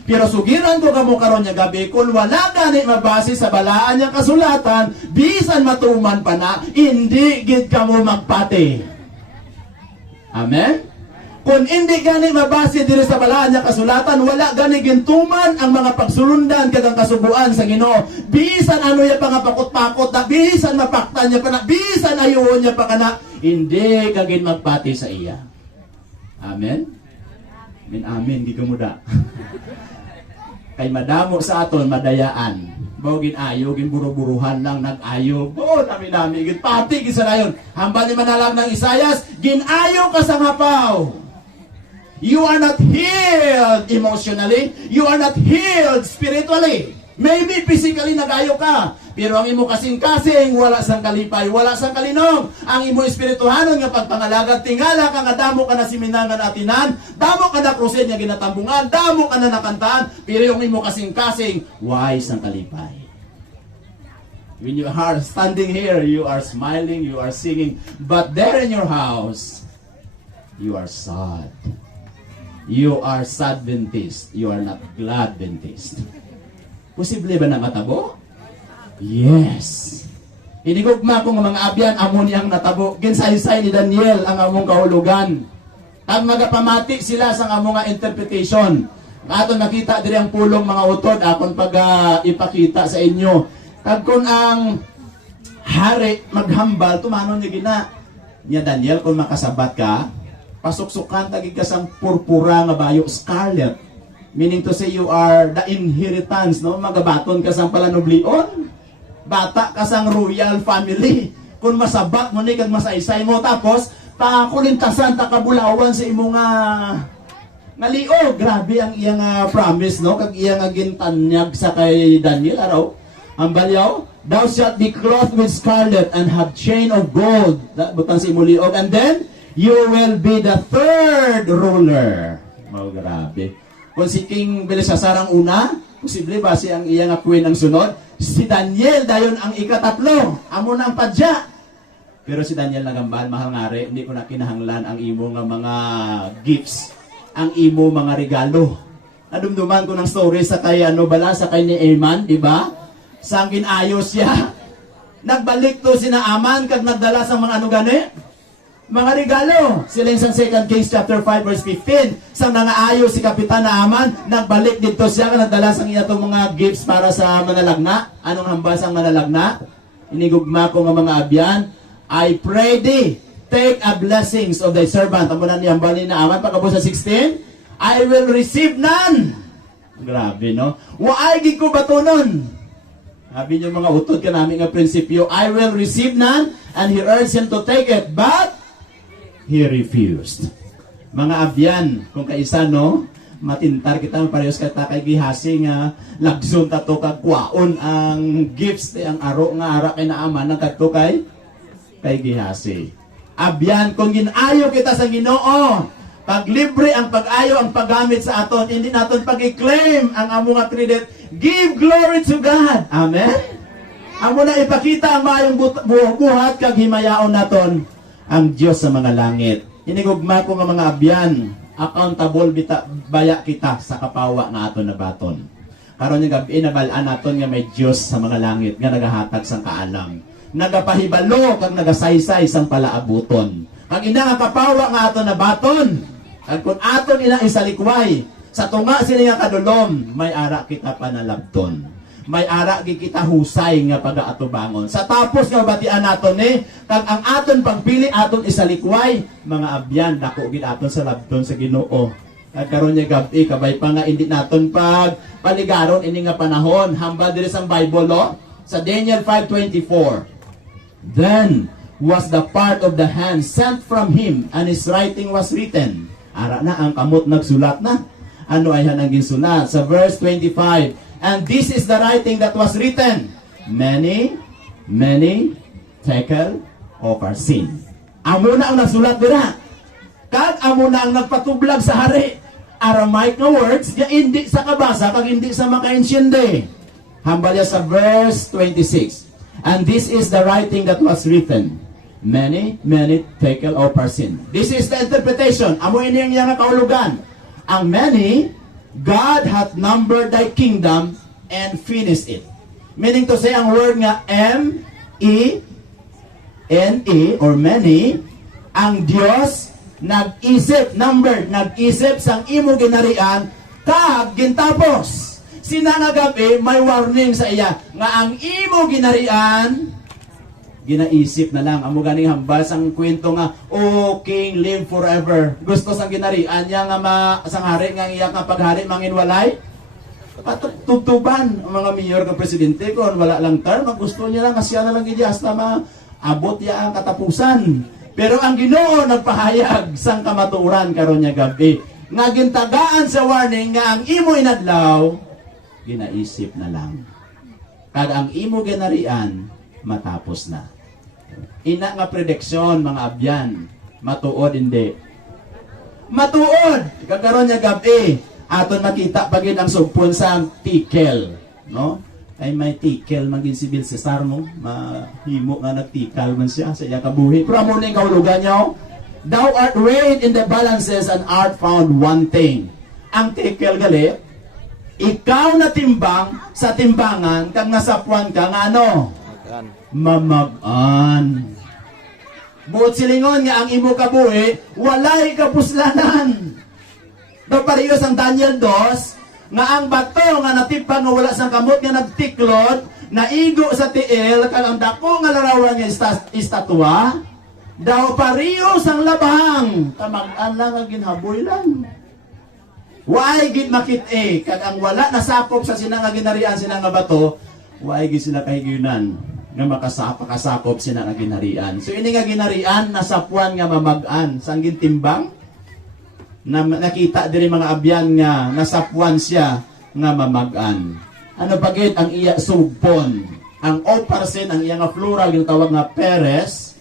Pero sugiran ko kamo karon nya gabi kung wala gani mabase sa balaan nya kasulatan, bisan matuman pa na, hindi gid kamo magpati. Amen. Kung hindi gani mabase diri sa balaan niya kasulatan, wala gani gintuman ang mga pagsulundan kag ang kasubuan sa Ginoo. Bisan ano ya pa nga pakot-pakot na, bisan mapaktan niya pa na, bisan ayuon niya pa kana, hindi kagin magpati sa iya. Amen? Amen, amen, di kamuda. Kay madamo sa aton, madayaan. Bawagin ayo, ginburo-buruhan lang, nag-ayo. Nami-nami, ginpati, gisanayon. Hambal ni manalag ng Isayas, ginayo ka sa ngapaw. You are not healed emotionally. You are not healed spiritually. Maybe physically nagayo ka. Pero ang imo kasing-kasing, wala sang kalipay, wala sang kalinom. Ang imo espirituhanon nga pagpangalagad, tingala ka nga damo ka na siminangan atinan, damo ka na krusen nga ginatambungan, damo ka na nakantaan, pero yung imo kasing-kasing, why sang kalipay? When you are standing here, you are smiling, you are singing, but there in your house, you are sad. You are sad Adventist. You are not glad Adventist. Posible ba na matabo? Yes. Inigugma ko nga mga abyan, amon niyang natabo. Ginsay-say ni Daniel ang among kahulugan. Ang magapamati sila sa among nga interpretation. Aton nakita diri ang pulong mga utod, akon pag ipakita sa inyo. Kag kun ang hari maghambal, tumanon niya gina. Niya Daniel, kung makasabat ka, pasuksukan tagig ka sang purpura nga bayo, scarlet. Meaning to say you are the inheritance, no? Magabaton ka sang palanublion. Bata ka sang royal family. Kung masabat mo ni kag masaysay mo, tapos pakulintasan ta kabulawan sa imo nga liog. Grabe ang iyang promise, no? Kag iyang gintanyag sa kay Daniel araw. Ang balyaw, thou shalt be clothed with scarlet and have chain of gold. Butang sa imo liog. And then you will be the third ruler. Oh, grabe. Kung si King Belsasar ang una, posible ba si ang iyang queen ang sunod? Si Daniel dayon ang ikatatlo. Amo na ang padya. Pero si Daniel nagambal, mahal ngari, hindi ko na kinahanglan ang imo nga mga gifts, ang imo mga regalo. Nadumduman ko ng story sa kay sa kay ni Eman, di ba? Sang ginayos siya. Nagbalik to sina Aman kag nagdala sa mga gani. mga regalo. Sila yung sa 2 Kings chapter 5 verse 15. Sa nangaayo si Kapitan Naaman, nagbalik dito siya, nagdala sa iya itong mga gifts para sa manalagna. Anong hambas ang manalagna? Inigugma ko ng mga abyan, I pray thee, take a blessings of thy servant. Amo na niyang bali na Naaman, pagkabos sa 16, I will receive none. Grabe, no? Waay gid ko batunon. Sabi niyo mga utod ka namin nga prinsipyo, I will receive none, and he urged him to take it, but he refused. Mga abyan, kung kaisa, no? Matintar kita, parehas kita kay gihasi nga, lagsun tato kag kwaon ang gifts, ang aro nga ara kay Naaman, nagkadto kay gihasi. Abyan, kung ginayo kita sa Ginoo, pag libre ang pag-ayo, ang paggamit sa aton, hindi naton pag-i-claim ang amo nga credit. Give glory to God. Amen? Amo na ipakita ang maayong buhat kag himayaon naton ang Dios sa mga langit. Inigugma ko nga mga abyan, accountable baya kita sa kapawa nga aton na baton. Karon yung gabi nabalaan naton nga may Dios sa mga langit nga nagahatag sang kaalam. Nagapahibalo kag nagasaysay sang palaabuton. Kag ina nga kapawa nga aton na baton. At kung aton ilang isalikway, sa tunga sila nga kadulom, may ara kita panalabton. May ara kita husay nga pag-aatubangon. Sa tapos nga batian naton kag ang aton pagpili aton isalikway, mga abyan, dako gid aton sa labton sa Ginoo. At karon niya gabi, kabay pa nga hindi naton pag paligaron ini nga panahon. Hambal diri sa Bible, sa Daniel 5:24. Then was the part of the hand sent from him, and his writing was written. Ara na ang kamot nagsulat na. Ano ay hanang ginsulat? Sa verse 25. And this is the writing that was written. Many tekel of our sin. Amo na ang nagsulat dira. Kag amo na ang nagpatublag sa hari. Aramaic na words, ya hindi sa kabasa, kag hindi sa makainsyende. Hambal sa verse 26. And this is the writing that was written. Many tekel of our sin. This is the interpretation. Amo ini ang iyang kaulugan. Ang many, God hath numbered thy kingdom and finished it. Meaning to say, ang word nga M-E-N-E or many, ang Dios nag-isip, nag-isip sang imo ginarian, kag gintapos. Sinangagabi, may warning sa iya, nga ang imo ginarian, ginaisip na lang. Amo ganing hambal sang kwento nga, oh king live forever. Gusto sang ginarian niya nga sang hari nga iyak nga paghari manginwalay. Patugtuban ang mga mayor ng presidente kon wala lang term, gusto niya lang kasi na lang gid hasta maabot ya ang katapusan. Pero ang Ginoo nagpahayag sang kamatuoran karon nya gabi nga gintagaan sa warning nga ang imo inadlaw ginaisip na lang. Kag ang imo ginarian matapos na. Ina nga prediksyon mga abyan, matuod hindi. Matuod kagaron nya gabi aton makita pagin ang sugpon sa tikel, no? Ay may tikel magin si Bill Cesar mo, mahimo nga nagtikal man siya sa iya kabuhi. Pero amo ning kahulugan niya, thou art weighed in the balances and art found wanting. Ang tikel gali, ikaw na timbang sa timbangan kang nasapuan ka nga ano? Mamag-an. Buot silingon nga ang imo kabuhi, walay kapuslanan. Daw parehas ang Daniel 2, nga ang bato nga natipang nga wala sang kamot nga nagtiklod, naigo sa tiil, kag ang dako nga larawan nga estatwa, daw parehas ang labang, tamag-an lang ang ginhaboy lang. Waay gid makit kag ang wala nasakop sa sinang nga ginarian sinang nga bato, waay gid sila kahigayunan nga makasakop sina nga ginarian. So ini nga ginarian nasapuan nga mamag-an sang gintimbang na nakita diri mga abyan nga nasapuan siya nga mamag-an. Ano pagid ang iya sugpon? Ang oparsin ang iya nga plural yung tawag nga peres.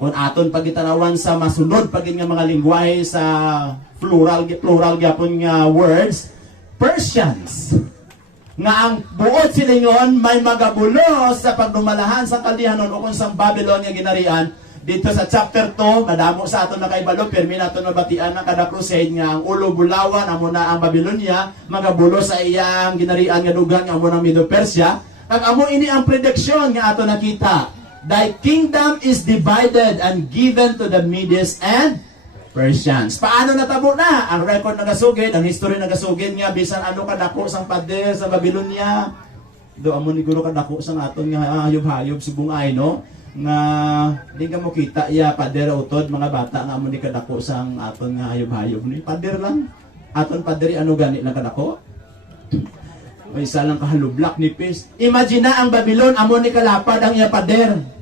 Kung aton pagitanawan sa masunod pagid nga mga lingwahe sa plural gyapon nga words, Persians. Nga ang buot silingon may magabulos sa pagdumalahan sa kalihanon o kung sa Babylon nga ginarian. Dito sa chapter 2, madamo sa aton na kaibalo, permi naton mabatian na kada crusade nga ang ulo bulawan, amo na ang Babylonia, magabulo sa iyang ginarian nga dugang amo ng Medo Persia. Kag amo ini ang prediksyon nga aton nakita. Thy kingdom is divided and given to the Medes and Persians. Paano natabo na? Ang record nagasugid, ang history nagasugid nga, bisan ano kadako sang pader sa Babylonia. Do amo ni guro kadako sang aton nga hayop-hayop subungay, no? Nga di ka mo kita ya pader utod mga bata nga amo ni kadako sang aton nga hayop-hayop ni pader lang. Aton pader ano gani lang kadako? May isa lang kahalublak ni Pis. Imagine na ang Babylon amo ni kalapad ang iya pader.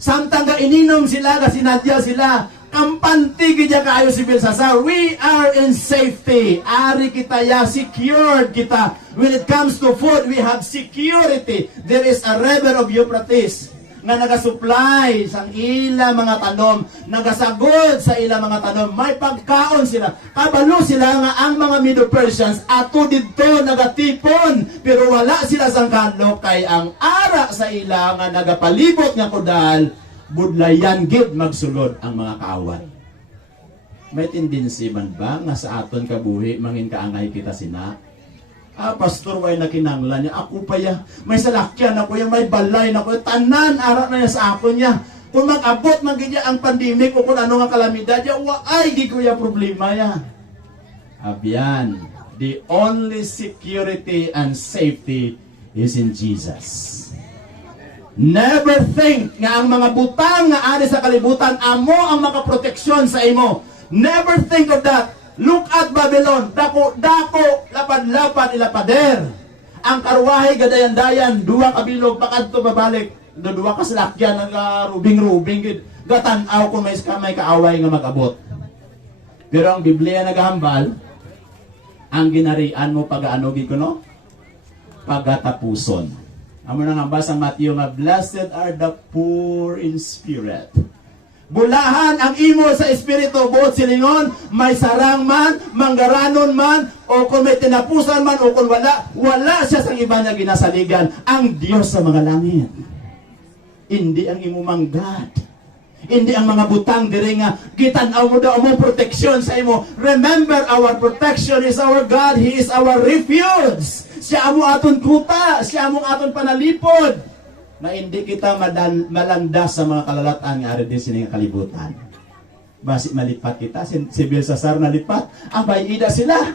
Samtang ga ininom sila, ga sinadya sila, kampante gidya kaayo si Belshazzar. We are in safety. Ari kita ya, secured kita. When it comes to food, we have security. There is a river of Euphrates nga nagasupply sang ila mga tanom, nagasagod sa ila mga tanom, may pagkaon sila. Kabalo sila nga ang mga Medo-Persians ato didto nagatipon, pero wala sila sang kanlo kay ang ara sa ila nga nagapalibot nga kudal, budlayan gid magsulod ang mga kaaway. May tendency man ba nga sa aton kabuhi mangin kaangay kita sina? Pastor, way na kinanglan niya. Ako pa ya, may salakyan ako ya, may balay na ako. Tanan, ara na niya sa ako niya. Kung mag-abot, magigya ang pandemic o kung ano nga kalamidad niya, waay, di ko ya problema ya. Abyan, the only security and safety is in Jesus. Never think nga ang mga butang nga ari sa kalibutan, amo ang makaproteksyon sa imo. Never think of that. Look at Babylon, dako, lapad-lapad ilapader. Ang karwahe gadayan-dayan, duwa kabilog, pakadto babalik. Duwa ka salakyan, rubing-rubing, gatanaw kung may kaaway nga mag-abot. Pero ang Biblia naghambal, ang ginarian mo pag-ano gid no? Pagatapuson. Amo nang hambal sa Matthew nga, blessed are the poor in spirit. Bulahan ang imo sa espiritu, buot silingon, may sarang man, manggaranon man, o kung may tinapusan man, o kung wala siya sa iba niya ginasaligan, ang Diyos sa mga langit. Hindi ang imo manggad. Hindi ang mga butang diri nga gitanaw mo daw mo proteksyon sa imo. Remember, our protection is our God. He is our refuge. Siya amo aton kuta, siya amo aton panalipod. Na hindi kita malandas sa mga kalalatan nga ari din sining kalibutan. Basi malipat kita, si Belshazzar nalipat, abay ida sila.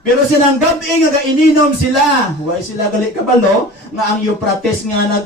Pero silang gabi nga ininom sila. Way sila gali kabalo nga ang Euphrates nga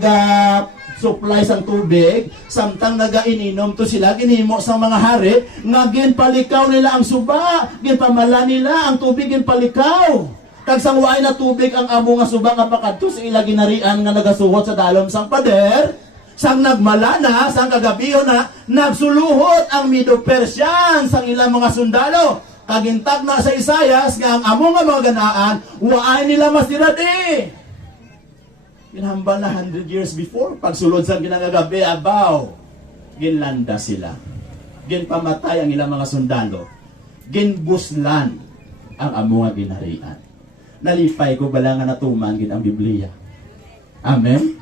supply sang tubig, samtang nagaininom to sila, ginhimo sa mga hari, nga ginpalikaw nila ang suba, ginpamala nila ang tubig, ginpalikaw. Kag sang waay na tubig ang amo nga suba nga pakadto sa ila ginarian nga nagasuhot sa dalom sang pader, sang nagmala na, sang kagabiho na, nagsuluhot ang Medo-Persian sang ilang mga sundalo. Kagintag na sa Isayas nga ang amo nga mga ganaan, waay nila masiradi. Pinahambal na 100 years before, pagsulod sa ginagagabi, abaw, ginlanda sila. Ginpamatay ang ilang mga sundalo. Ginbuslan ang amo nga ginarian. Nalipay ko bala nga natuman gid ang Biblia. Amen?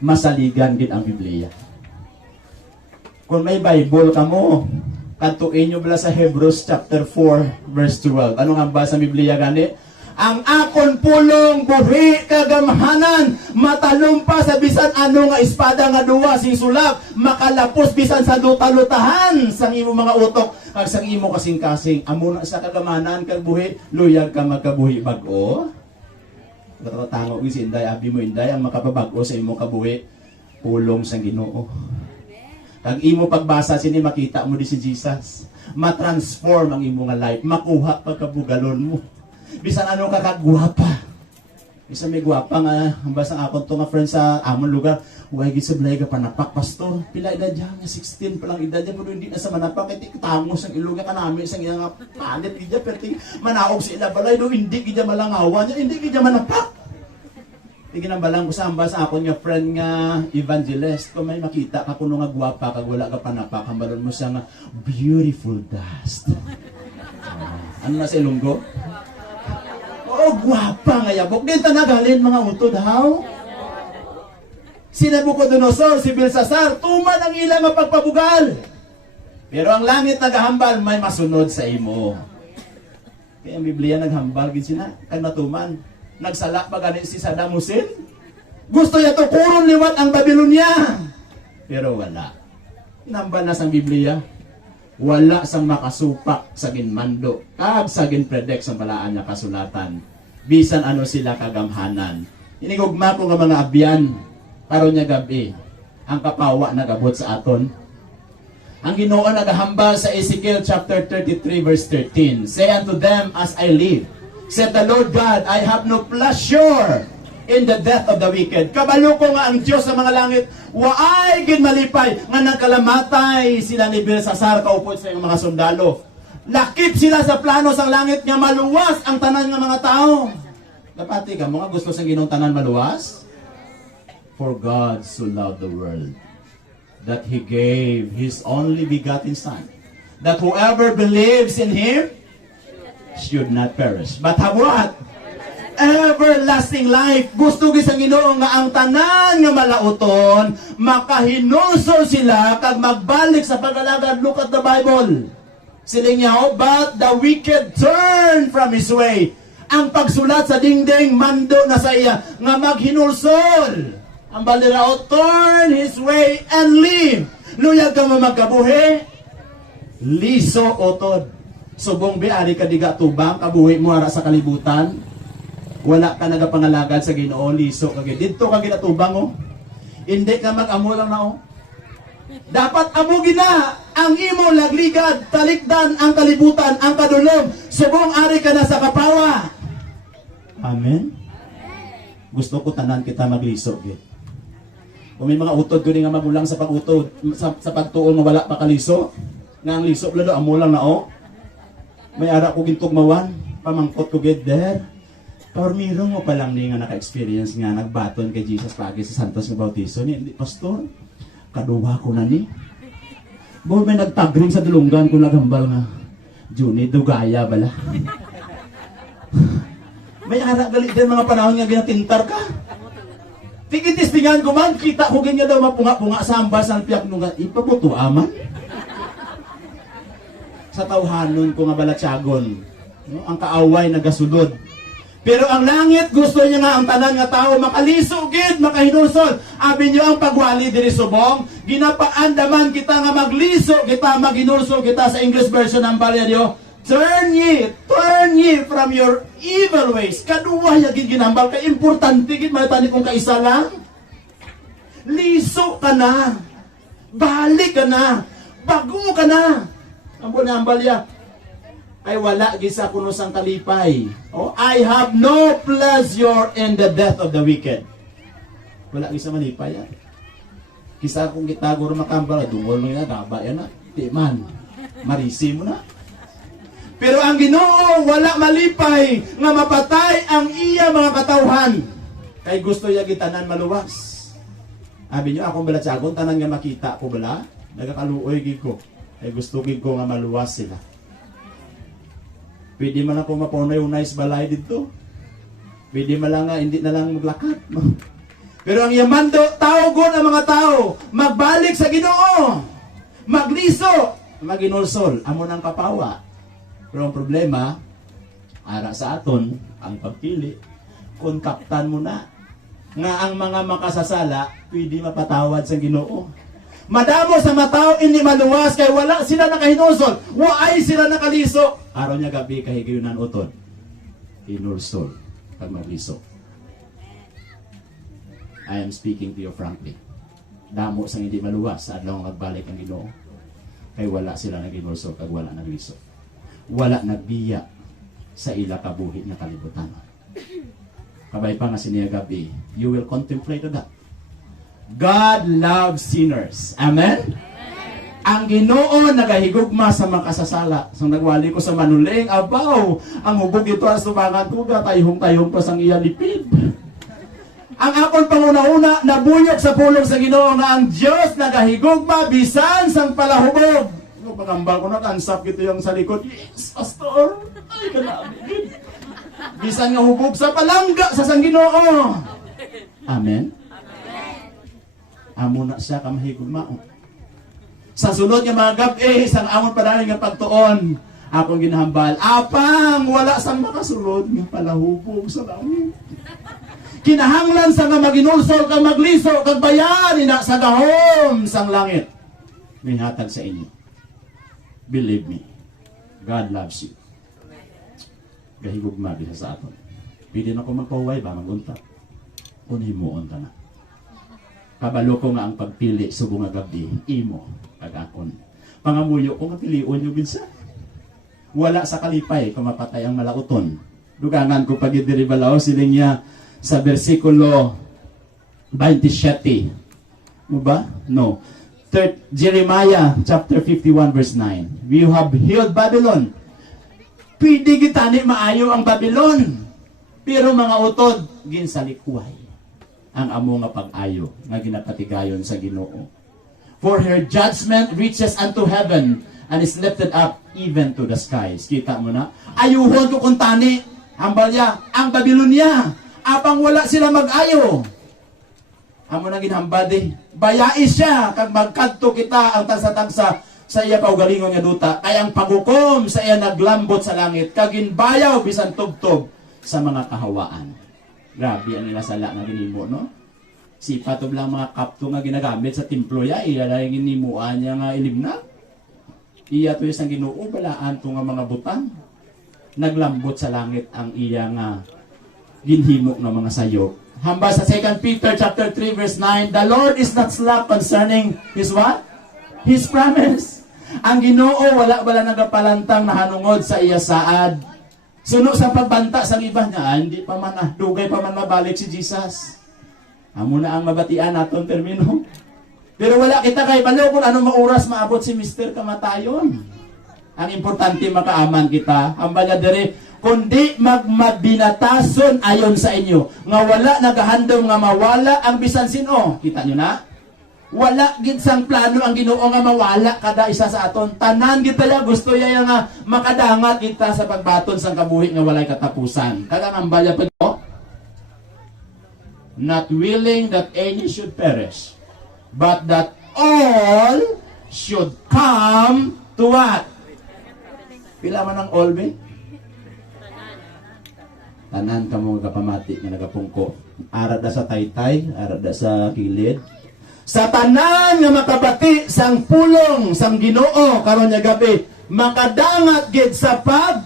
Masaligan gid ang Biblia. Kung may Bible ka mo, kantuin nyo bala sa Hebrews chapter 4 verse 12. Ano nga ba sa Biblia gani? Ang akon pulong buhi kagamhanan, matalumpa sa bisan ano nga espada nga duwa sing sulab, makalapos bisan sa dutalutahan sang imo mga utok, kag sang imo kasing-kasing, amo na sa kagamanan kag buhi, luyag ka magkabuhi bag-o. Tatango si Inday, abi mo Inday, ang makapabag-o sa imo kabuhi, pulong sang Ginoo. Kag imo pagbasa sini makita mo di si Jesus, matransform ang imo nga life, makuha pagkabugalon mo. Bisan ano ka kagwapa. Bisan may gwapa nga, hambas ang akon to nga friend sa amon lugar, huwag gid sa balay ka panapak, pastor. Pila edad niya, nga 16 pa lang edad niya, pero hindi na sa manapak, kaya tangos ang ilog ka namin, sa nga palit gid pero manaog sa ila balay, do hindi gid malangawan niya, hindi gid manapak. Tignan balang ko sa hambas akon nga friend nga evangelist, kung may makita ka kuno nga gwapa, kag wala ka panapak, hambalon mo siya nga beautiful dust. Ano na sa Ilonggo? Oh, gwapa nga yabok. Dito na galin mga utod, how? Si Nabucodonosor, si Belshazzar, tuman ang ilang pagpabugal. Pero ang langit naghahambal, may masunod sa imo. Kaya ang Biblia naghambal, gid sila, kag natuman. Nagsala pa gani si Saddam Hussein. Gusto niya to kuron liwat ang Babylonia. Pero wala. Inambal na sang Biblia. Wala sang makasupak sa ginmando. Kag sa ginpredict sa balaan nga kasulatan. Bisan ano sila kagamhanan. Inigugma ko nga mga abyan. Karon nya gabi. Ang kapawa nagabot sa aton. Ang Ginoo nagahambal sa Ezekiel chapter 33 verse 13. Say unto them, as I live, said the Lord God, I have no pleasure in the death of the wicked. Kabalo ko nga ang Diyos sa mga langit, waay ginmalipay, nga nagkalamatay sila ni Belsasar, kaupot sa mga sundalo. Lakip sila sa plano sa langit nga maluwas ang tanan nga mga tao. Napati ka, mga gusto sa Ginoong tanan maluwas? For God so loved the world that He gave His only begotten Son, that whoever believes in Him should not perish, but have what? Everlasting life. Gusto gisang Ginoo nga ang tanan nga malauton, makahinusol sila kag magbalik sa pag-alagad. Look at the Bible. Siling niya, but the wicked turn from his way. Ang pagsulat sa dingding, mando na sa iya, nga maghinulsol. Ang balirao, turn his way and live. Luyag ka mo magkabuhi, liso otod. Subong biari ka diga tubang, kabuhi mo ara sa kalibutan. Wala ka nagapangalagad sa Ginoo, liso kag didto ka ginatubang oh. Hindi ka mag-amo lang na oh. Dapat amo gina ang imo lagligad, talikdan ang kalibutan, ang kadulom. Subong ari ka na sa kapawa. Amen. Gusto ko tanan kita magliso gid. Kung may mga utod ko nga magulang sa pag-utod, sa pagtuon nga wala pa kaliso, nga ang liso blado amo lang na oh. May ara ko gintugmawan, pamangkot ko gid der. Tormiro mo pa lang ni nga naka-experience nga nagbaton kay Jesus pagi sa Santos nga bautiso ni pastor. Kaduha ko na ni. Bo may nagtagring sa dulunggan ko nagambal nga. Juni dugaya bala. May ara gali din mga panahon nga ginatintar ka. Tigitistingan ko man, kita ko ganyan daw mapunga-punga sa ambas ang piyak nung ipabuto aman. Sa tawhanon ko nga balatsagon, no? Ang kaaway nagasulod. Pero ang langit gusto niya nga ang tanan nga tao makalisugid, makahinusol. Abi niyo ang pagwali diri subong, ginapaandaman kita nga magliso, kita maghinusol kita sa English version ng Balya Dio. Turn ye from your evil ways. Kaduwa yagin ginambal kay importante gid matani kung kaisa lang. Liso ka na. Balik ka na. Bago ka na. Ang bunambal ya ay wala gisa kuno sang kalipay. Oh, I have no pleasure in the death of the wicked. Wala gisa malipay ya. Kisa kung gitagor makambal dungol mo na gaba yan na. Di man. Marisi mo na. Pero ang Ginoo wala malipay nga mapatay ang iya mga katawhan. Kay gusto niya gitanan maluwas. Abi niyo akong balatsagon tanan nga makita ko bala, nagakaluoy gid ko. Kay gusto gid ko nga maluwas sila. Pwede man ako mapaunay-unay sa balay dito. Pwede man lang nga hindi na lang maglakad. Pero ang yamando, tawgon ang mga tao, magbalik sa Ginoo. Magliso, maginulsol, amo nang kapawa. Pero ang problema, ara sa aton, ang pagpili, kontaktan mo na. Nga ang mga makasasala, pwede mapatawad sa Ginoo. Madamo sa matao, hindi maluwas, kay wala sila nakahinusol, waay sila nakaliso. Araw niya gabi, kahigayunan utod, hinulsol, pag magliso. I am speaking to you frankly. Damo sa hindi maluwas, sa adlaw magbalik ang Ginoo. Kay wala sila naghinulsol, kag wala nagliso. Wala nagbiya sa ila kabuhi na kalibutan. Kabay pa nga siniya gabi, you will contemplate that. God loves sinners. Amen? Ang Ginoo nagahigugma sa mga kasasala. So nagwali ko sa manuling, abaw, ang hubog ito ang sumangan tuga, tayong pa sang iya lipid. Ang akon panguna-una, nabuyok sa pulong sa Ginoo nga ang Diyos nagahigugma bisan sang palahubog. Pagambal ko na, kansap ito yung sa likod. Yes, pastor. Ay, kanabigin. Bisan nga hubog sa palangga sa sang Ginoo. Amen? Amo na siya kamahigugma. Sa sunod nga mga gabi, isang amon padaling nga pagtuon, akong ginahambal, apang wala sang makasulod nga palahubog sa langit. Kinahanglan sa nga maginulsol kag magliso kag bayan ina sa gahom sang langit. Mihatag sa inyo. Believe me. God loves you. Gahigugma bisa sa aton. Pili na ko magpaway ba magunta. Unhimuon ta na. Kabalo ko nga ang pagpili subong nga gabi imo kag akon. Pangamuyo ko nga pilion yo binsa. Wala sa kalipay kung mapatay ang malauton. Dugangan ko pag idiribalaw siling niya sa versikulo 27. Mo ba? No. Jeremiah chapter 51 verse 9. You have healed Babylon. Pwede gitani maayo ang Babylon. Pero mga utod, ginsalikway ang amo nga pag-ayo nga ginapatigayon sa Ginoo. For her judgment reaches unto heaven and is lifted up even to the skies. Kita mo na? Ayuhon ko kung tani. Hambalya, ang Babylonia. Apang wala sila mag-ayo. Amo na ginhambad eh. Bayai siya kag magkadto kita ang tagsa-tagsa sa iya kaugalingon nga duta. Kay ang paghukom sa iya naglambot sa langit. Kaginbayaw bisan tubtob sa mga kahawaan. Grabe ang nila sala nga ginimo, no? Sipa to lang mga kapto nga ginagamit sa templo ya. Iya lang ginimuan niya nga ilimna. Iya to isang Ginoo balaan to nga mga butang. Naglambot sa langit ang iya nga ginhimo ng mga sayop. Hamba sa 2 Peter chapter 3 verse 9, the Lord is not slack concerning His what? His promise. Ang Ginoo wala nagapalantang nahanungod sa iya saad. Suno sa pagbanta sa iba niya, hindi pa man dugay pa man mabalik si Jesus. Amo na ang mabatian naton termino. Pero wala kita kay balo kung anong mauras maabot si Mr. Kamatayon. Ang importante makaaman kita. Hamba niya dere, kundi magmabinatason ayon sa inyo nga wala nagahandom nga mawala ang bisan sino. Kita nyo na? Wala gid sang plano ang Ginoo nga mawala kada isa sa aton. Tanan gid tayo gusto ya nga makadangat kita sa pagbaton sang kabuhi nga walay katapusan. Kada ang balya pa not willing that any should perish, but that all should come to what? Pila man ang all be? Tanan ka mo kapamati nga nagapungko. Arada sa taytay, arada sa kilid. Sa tanan nga makabati sang pulong sang Ginoo karon nya gabi, makadangat gid sa pag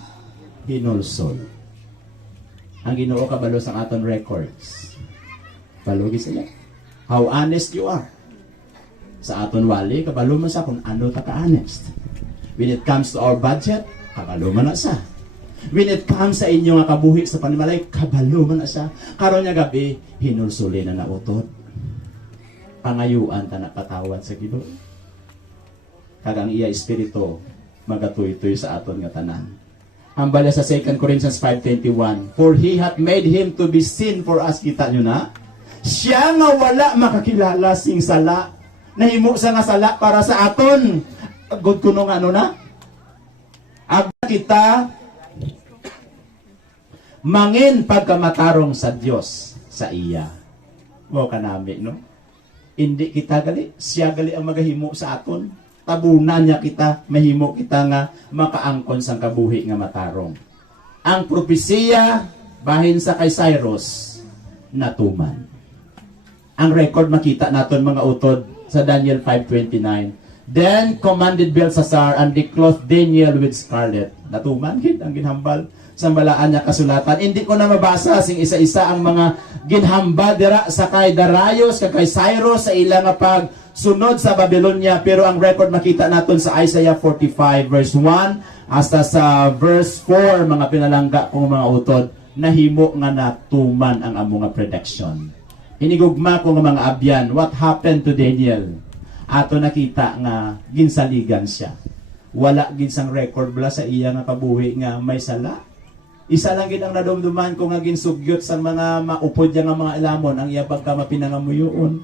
hinulsol. Ang Ginoo kabalo sang aton records. Balugi sila. How honest you are. Sa aton wali kabalo man sa kung ano ta ka-honest. When it comes to our budget, kabalo man na sa. When it comes sa inyo nga kabuhi sa panimalay, kabalo man na siya. Karon nya gabi, hinulsuli na nautod. Pangayuan ta na patawad sa Ginoo. Kagang iya espiritu magatuy-tuy sa aton nga tanan. Hambala sa 2 Corinthians 5:21, for He hath made Him to be sin for us. Kita nyo na? Siya nga wala makakilala sing sala. Nahimo sa nga sala para sa aton. God kuno nga ano na? Aga kita mangin pagkamatarong sa Dios sa iya. Mo kanami no? Hindi kita gali, siya gali ang magahimo sa aton. Tabunan niya kita, mahimo kita nga makaangkon sang kabuhi nga matarong. Ang propesiya bahin sa kay Cyrus natuman. Ang record makita naton mga utod sa Daniel 5:29. Then commanded Belshazzar and they clothed Daniel with scarlet. Natuman gid ang ginhambal sa balaan niya kasulatan. Hindi ko na mabasa sing isa-isa ang mga ginhamba dira sa kay Darius kay Cyrus sa ilang nga pagsunod sa Babylonia, pero ang record makita naton sa Isaiah 45 verse 1 hasta sa verse 4 mga pinalangga kong mga utod, nahimo nga natuman ang amo nga prediction. Hinigugma ko nga mga abyan, what happened to Daniel? Ato nakita nga ginsaligan siya. Wala gid sang record bala sa iya nga kabuhi nga may sala. Isa lang gid ang nadumduman ko nga ginsugyot sa mga maupod nga mga ilamon ang iya pagka mapinangamuyoon.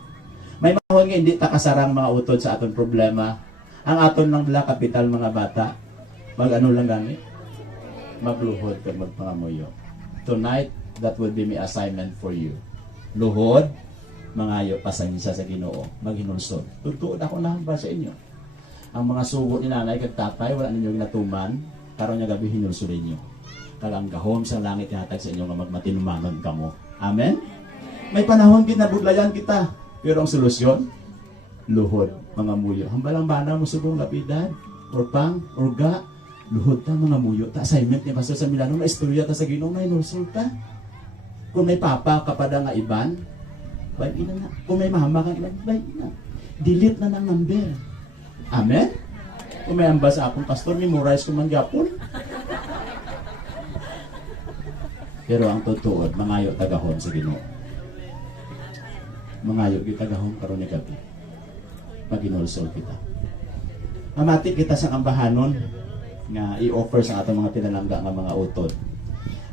May mahon nga hindi ta kasarang mga utod sa aton problema. Ang aton lang bala kapital mga bata. Mag-ano lang gani? Magluhod kag magpangamuyo. Tonight, that will be my assignment for you. Luhod, mangayo pasangisa sa Ginoo, maghinulsod. Tutuod ako na ba sa inyo? Ang mga sugo ni nanay kag tatay wala ninyo ginatuman, karon nya gabi hinulsod ninyo. Kalang gahom sa langit ihatag sa inyo nga magmatinumanon kamo. Amen. May panahon ginabudlayan kita. Pero ang solusyon, luhod, mga muyo. Hambalang bana mo subong lapidan, or pang, or ga, luhod ta mga muyo. Ta assignment ni Pastor sa Milano, na istorya ta sa Ginoo, may nursul ta. Kung may papa kapada nga iban, bay ina na. Kung may mama kang iban, bay ina. Delete na ng number. Amen? Kung may ambas akong pastor, memorize ko man gyapon. Pero ang totoo, mangayo tagahon sa Ginoo. Mangayo kita tagahon karon ni gabi. Paginulsol kita. Mamati kita sa kambahanon nga i-offer sa atong mga pinalangga nga mga utod.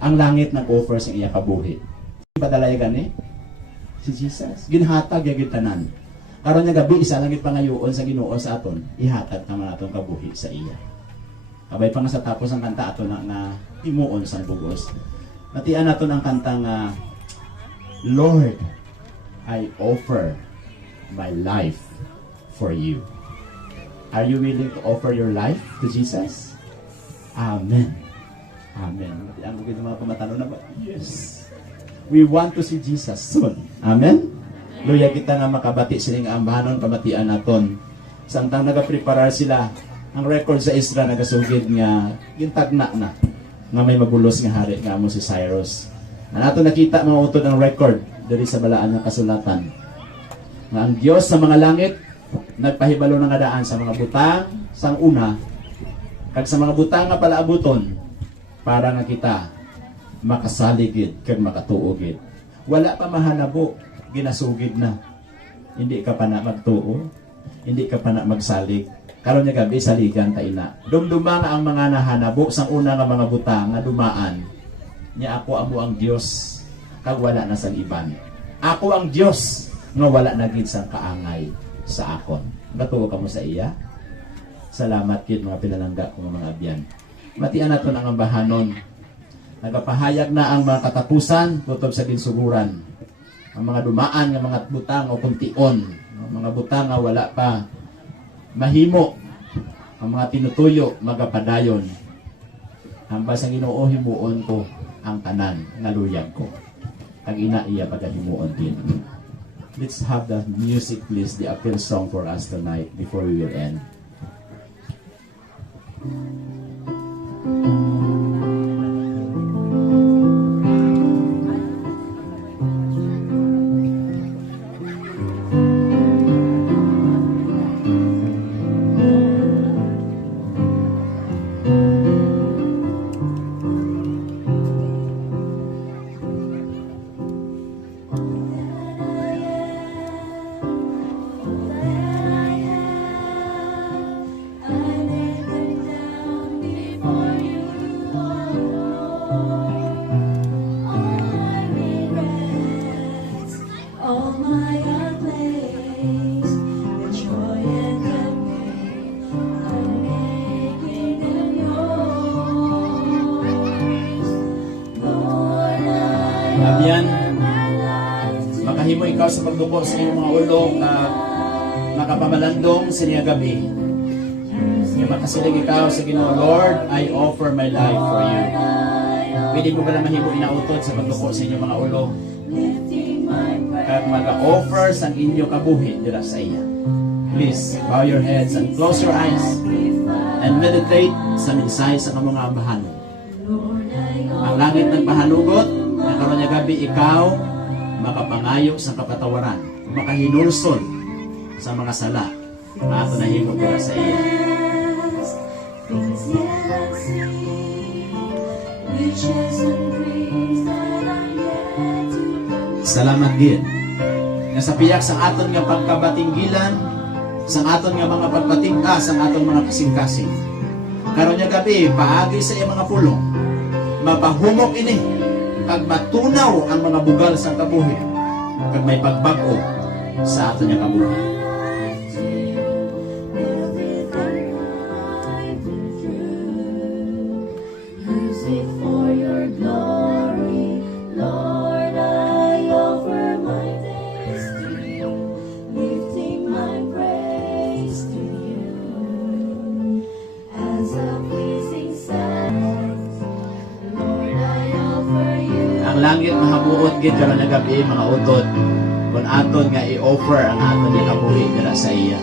Ang langit nag-offer sa iya kabuhi. Padalay gani si Jesus. Ginhatag ya gitanan. Karon nga gabi isa langit pangayoon sa Ginoo sa aton. Ihatag ta man atong kabuhi sa iya. Kabay pa nga sa tapos ang kanta aton na himuon sang bugos. Matian naton ang kanta nga Lord, I offer my life for you. Are you willing to offer your life to Jesus? Amen. Amen. Ang mga mga kumatano na ba? Yes. We want to see Jesus soon. Amen. Luya kita nga makabati siling ambahanon kamatian naton. Samtang nagapreparar sila, ang record sa Israel nagasugid nga gintagna na nga may mabulos nga hari nga amo si Cyrus. Na nato nakita mga utod ang record diri sa balaan nga kasulatan. Nga ang Dios sa mga langit nagpahibalo ng daan sa mga butang sang una kag sa mga butang nga palaabuton para nga kita makasaligid kag makatuogid. Wala pa mahanabo, ginasugid na. Hindi ka pa na magtuo, hindi ka pa na magsalig. Karon nga gabi saligan ta ina. Dumduma nga ang mga nahanabo sang una nga mga butang nga dumaan. Nya ako amo ang Dios kag wala na sang iban. Ako ang Dios nga wala na gid sang kaangay sa akon. Natuo ka mo sa iya? Salamat kid mga pinalangga ko mga abyan. Matian naton ang ambahanon. Nagapahayag na ang mga katapusan kutob sa ginsuguran. Ang mga dumaan nga mga butang o kuntion, ang mga butang nga wala pa mahimo, ang mga tinutuyo magapadayon. Hambas ang Ginoo himuon ko ang tanan nga luyag ko. Ang ina iya pagahimuon din. Let's have the music please, the appeal song for us tonight before we will end. All my outlays, the joy and the pain, I'm making them yours. Lord, I Abyan, offer my life to makahimo ikaw sa pagduko sa iyong mga ulong na makapamalandong sa niya gabi. Nga makasilig ikaw sa Ginoo, Lord, I offer my life for you. Pwede mo ba na mahimo inautod sa pagduko sa inyong mga ulong? lifting my Kag mag-offer sa inyo kabuhi dira sa iya. Please, bow your heads and close your eyes and meditate sa mensahe sa kamong ambahanon. Ang langit nagpahanugot, na karon nga gabi ikaw makapangayo sa kapatawaran, makahinulsol sa mga sala na ato nahimo dira sa iya. things yet unseen, riches and dreams that are yet to come. Salamat gid nga sa piyak sa aton nga pagkabatinggilan, sa aton nga mga pagpatingka, sa aton mga kasing-kasing. Karon nga gabi paagi sa iyang mga pulong, mapahumok ini kag matunaw ang mga bugal sa kabuhi, kag may pagbag-o sa aton nga kabuhi. Music for your glory, Lord, I offer my days to you, lifting my praise to you as a pleasing sacrifice. Lord, I offer you. Ang langit mahamuot gid karon nga gabi mga utod. Kung aton nga i-offer ang aton nga kabuhi dira sa iya.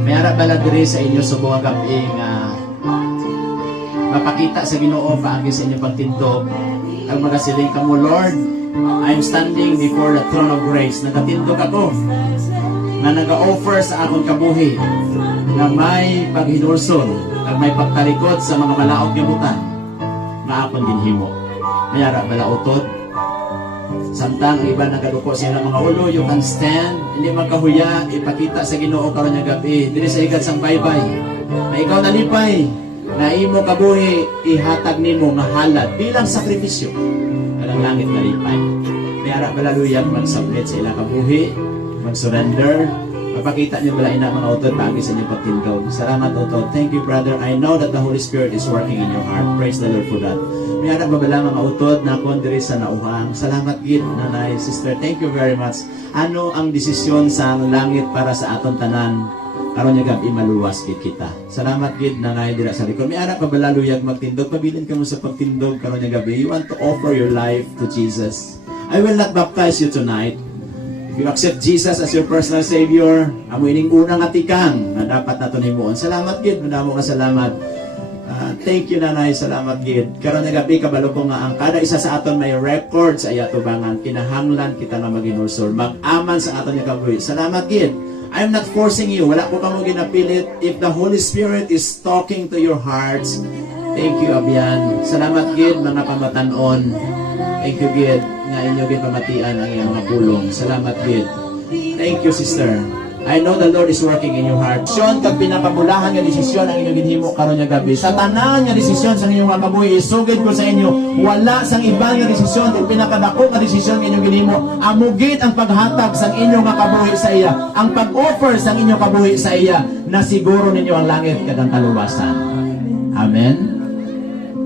May ara bala diri sa inyo subong nga gabi nga mapakita sa Ginoo paagi sa inyong pagtindog. Ang magasiling kamo, Lord, I'm standing before the throne of grace. Nagatindog ako na nag-offer sa akong kabuhi na may paghinulsol at may pagtalikod sa mga malaog nga butang na akong ginhimo. Mayara bala utod. Samtang iba nagaduko sila mga ulo, you can stand, hindi magkahuya, ipakita sa Ginoo karon nga gabi. Dili sa igad sang baybay. Na ikaw nalipay, na imo kabuhi ihatag nimo nga halad bilang sakripisyo. Alang langit nalipay. Mayara bala luyag magsubmit sa ilang kabuhi, mag-surrender. Mapakita niyo bala ina mga utod pagi sa inyong pagtindog. Salamat utod. Thank you brother. I know that the Holy Spirit is working in your heart. Praise the Lord for that. May anak babala mga utod na kondiri sa nauhang. Salamat gid nanay sister. Thank you very much. Ano ang desisyon sa langit para sa aton tanan? Karon nga gabi maluwas gid kita. Salamat gid nanay dira sa likod. May anak babala luyag magtindog. Pabilin kamo sa pagtindog karon nga gabi. You want to offer your life to Jesus. I will not baptize you tonight. If you accept Jesus as your personal Savior, amo ining unang atikang na dapat nato himuon. Salamat gid, madamo nga salamat. Thank you nanay, salamat gid. Karon nga gabi kabalo ko nga ang kada isa sa aton may record sa iya tubangan. Kinahanglan kita nga maginulsol, mag-aman sa aton nga kabuhi. Salamat gid. I am not forcing you. Wala ko kamo ginapilit. If the Holy Spirit is talking to your hearts, thank you Abian. Salamat gid mga pamatanon. Thank you gid nga inyo gid pamatian ang iyong mga pulong. Salamat gid. Thank you sister. I know the Lord is working in your heart. Desisyon kag pinakabulahan nga desisyon ang inyong ginhimo karon nga gabi. Sa tanan nga desisyon sa inyong mga kabuhi, isugid ko sa inyo, wala sang ibang nga desisyon o pinakadako nga desisyon nga inyong ginhimo. Amugid ang paghatag sang inyong nga kabuhi sa iya, ang pag-offer sang inyong kabuhi sa iya, na siguro ninyo ang langit kag ang kaluwasan. Amen.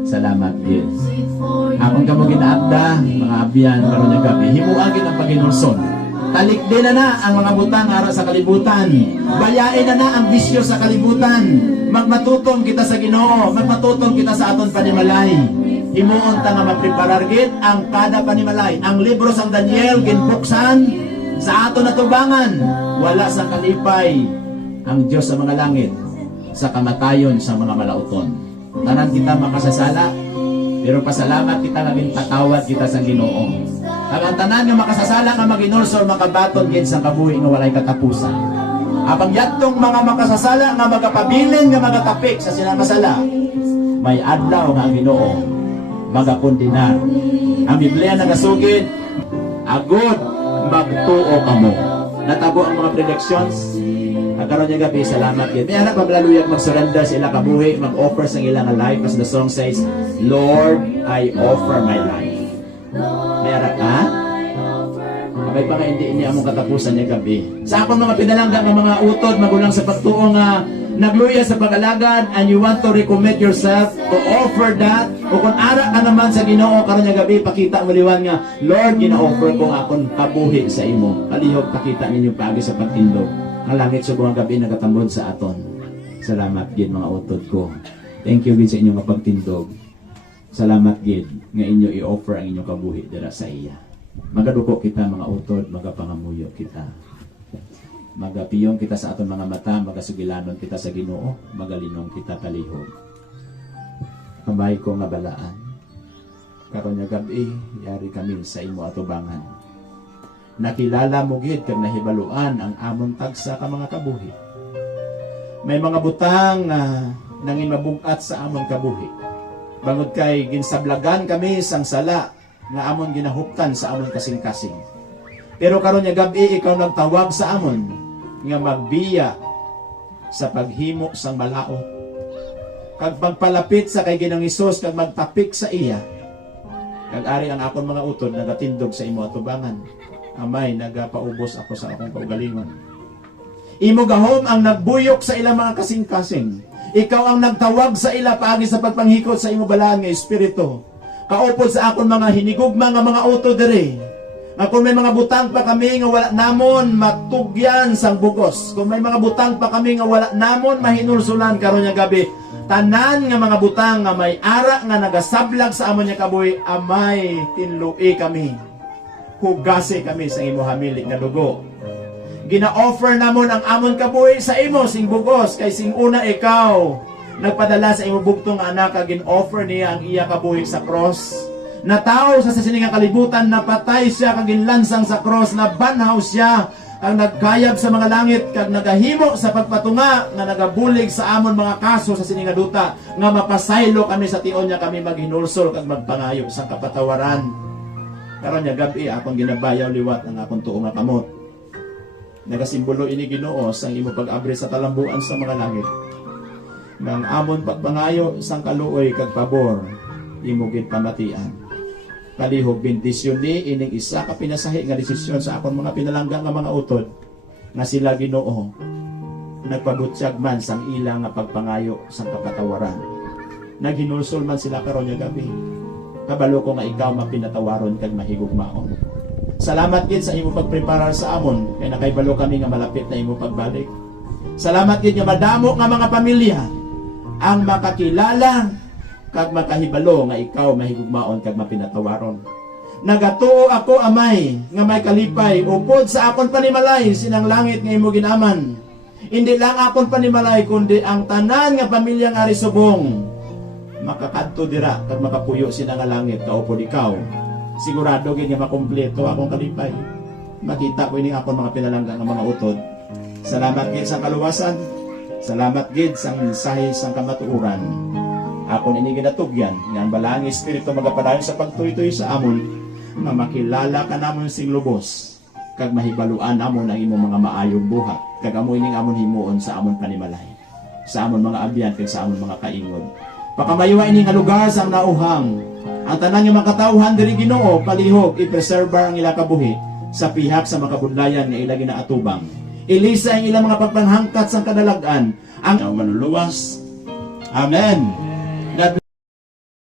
Salamat gid. Akong kamo ginaabda mga abyan karon nga gabi. Himuan gid ang paginulson. Talikdi na ang mga butang ara sa kalibutan. Bayain na ang bisyo sa kalibutan. Magmatutong kita sa Ginoo, magmatutong kita sa aton panimalay. Himuon ta nga mapreparar gid ang kada panimalay. Ang libro sang Daniel ginbuksan sa aton natubangan. Wala sa kalipay ang Dios sa mga langit sa kamatayon sa mga malauton. Tanan kita makasasala, pero pasalamat kita nga patawad kita sa Ginoo. Ang tanan nga makasasala nga maginulsol makabaton gid sa kabuhi nga walay katapusan. Apang yadtong mga makasasala nga magapabilin nga magatapik sa sinamasala, may adlaw nga ang Ginoo magakondenar. Ang Biblia nagasugid, agud magtuo kamo. Natabo ang mga predictions. Karon nga gabi, salamat gid. May anak paglaluyag mag-surrender sa ilang kabuhi, mag-offer sa ilang life as the song says, Lord, I offer my life. Meron ka? Abay pa nga hindi among katapusan niya gabi. Sa akong mga pinalangga ng mga utod, magulang sa pagtuo nga nagluya sa pag-alagad and you want to recommit yourself to offer that. O kung ara ka naman sa Ginoo karon nga gabi, pakita mo liwan nga, Lord, gina-offer ko nga akong kabuhi sa imo. Kalihog pakita ninyo pagi sa pagtindog. Ang langit sa buong gabi nagatambod sa aton. Salamat gid mga utod ko. Thank you gid sa inyong pagtindog. Salamat gid nga inyo i-offer ang inyong kabuhi dira sa iya. Magaduko kita mga utod, magapangamuyo kita. Magapiyong kita sa aton mga mata, magasugilanon kita sa Ginoo, magalinong kita talihog. Kamay ko nga balaan. Karon nga gabi, yari kami sa imo atubangan. Nakilala mo gid kag nahibaluan ang amon tagsa ka mga kabuhi. May mga butang nangin mabungkat sa amon kabuhi. Bangod kay ginsablagan kami sang sala nga amon ginahuptan sa amon kasing-kasing. Pero karon nga gabi ikaw nagtawag sa amon nga magbiya sa paghimo sang malao. Kag pagpalapit sa kay Ginoong Hesus kag magtapik sa iya. Kag ari ang akon mga utod nagatindog sa imo atubangan. Amay, nagapaubos ako sa akong kaugalingon. Imo gahom ang nagbuyok sa ilang mga kasing-kasing. Ikaw ang nagtawag sa ila paagi sa pagpanghikot sa imo balaan nga espiritu. Kaupod sa akon mga hinigugma nga mga utod diri. Nga kung may mga butang pa kami nga wala namon matugyan sang bugos. Kung may mga butang pa kami nga wala namon mahinulsulan karon nga gabi. Tanan nga mga butang nga may ara nga nagasablag sa amon nga kabuhi, amay tinlui kami. Hugase kami sa imo hamili nga dugo. Gina-offer namon ang amon kabuhi sa imo sing bugos kay sing una ikaw nagpadala sa imo bugtong anak kag gin-offer niya ang iya kabuhi sa cross. Nataw sa sining nga kalibutan, napatay siya kag ginlansang sa cross, nabanhaw siya kag nagkayab sa mga langit kag nagahimo sa pagpatunga nga nagabulig sa amon mga kaso sa sining nga duta nga mapasaylo kami sa tion niya kami maghinulsol kag magpangayo sa kapatawaran. Karon nga gabi akong ginabayaw liwat ang akong tuo nga kamot. Nagasimbolo ini Ginoo sang imo pag-abri sa talambuan sa mga langit. Nang amon pagpangayo sang kaluoy kag pabor imo gid pamatian. Kalihog bendisyon ni ining isa ka pinasahi nga desisyon sa akon mga pinalangga nga mga utod nga sila Ginoo nagpabutyag man sang ilang nga pagpangayo sang kapatawaran. Naghinulsol man sila karon nga gabi. Kabalo ko nga ikaw mapinatawaron kag mahigugmaon. Salamat gid sa imo pagpreparar sa amon kay nakaibalo kami nga malapit na imo pagbalik. Salamat gid nga madamo nga mga pamilya ang makakilala kag makahibalo nga ikaw mahigugmaon kag mapinatawaron. Nagatuo ako amay nga may kalipay upod sa akon panimalay sinang langit nga imo ginaman. Hindi lang akon panimalay kundi ang tanan nga pamilya nga risubong makakadto dira kag makapuyo sina nga langit kaupod ikaw. Sigurado gid nga makumpleto akong kalipay. Makita ko ini akon mga pinalangga nga mga utod. Salamat gid sa kaluwasan. Salamat gid sa mensahe sang kamatuoran. Akon ini ginatugyan nga ang balang espiritu magapadayon sa pagtuytoy sa amon nga makilala ka namon sing lubos kag mahibaluan namon ang imong mga maayong buhat kag amo ining amon himuon sa amon panimalay sa amon mga abyan kag sa amon mga kaingod. Pakamayuwa ini nga lugar sang nauhang ang tanan nga makatawhan diri Ginoo palihog i-preserbar ang ila kabuhi sa pihak sa makabudlayan nga ila ginaatubang. Ilisa ang ilang mga pagpanghangkat sang kadalagan ang manuluwas. Amen.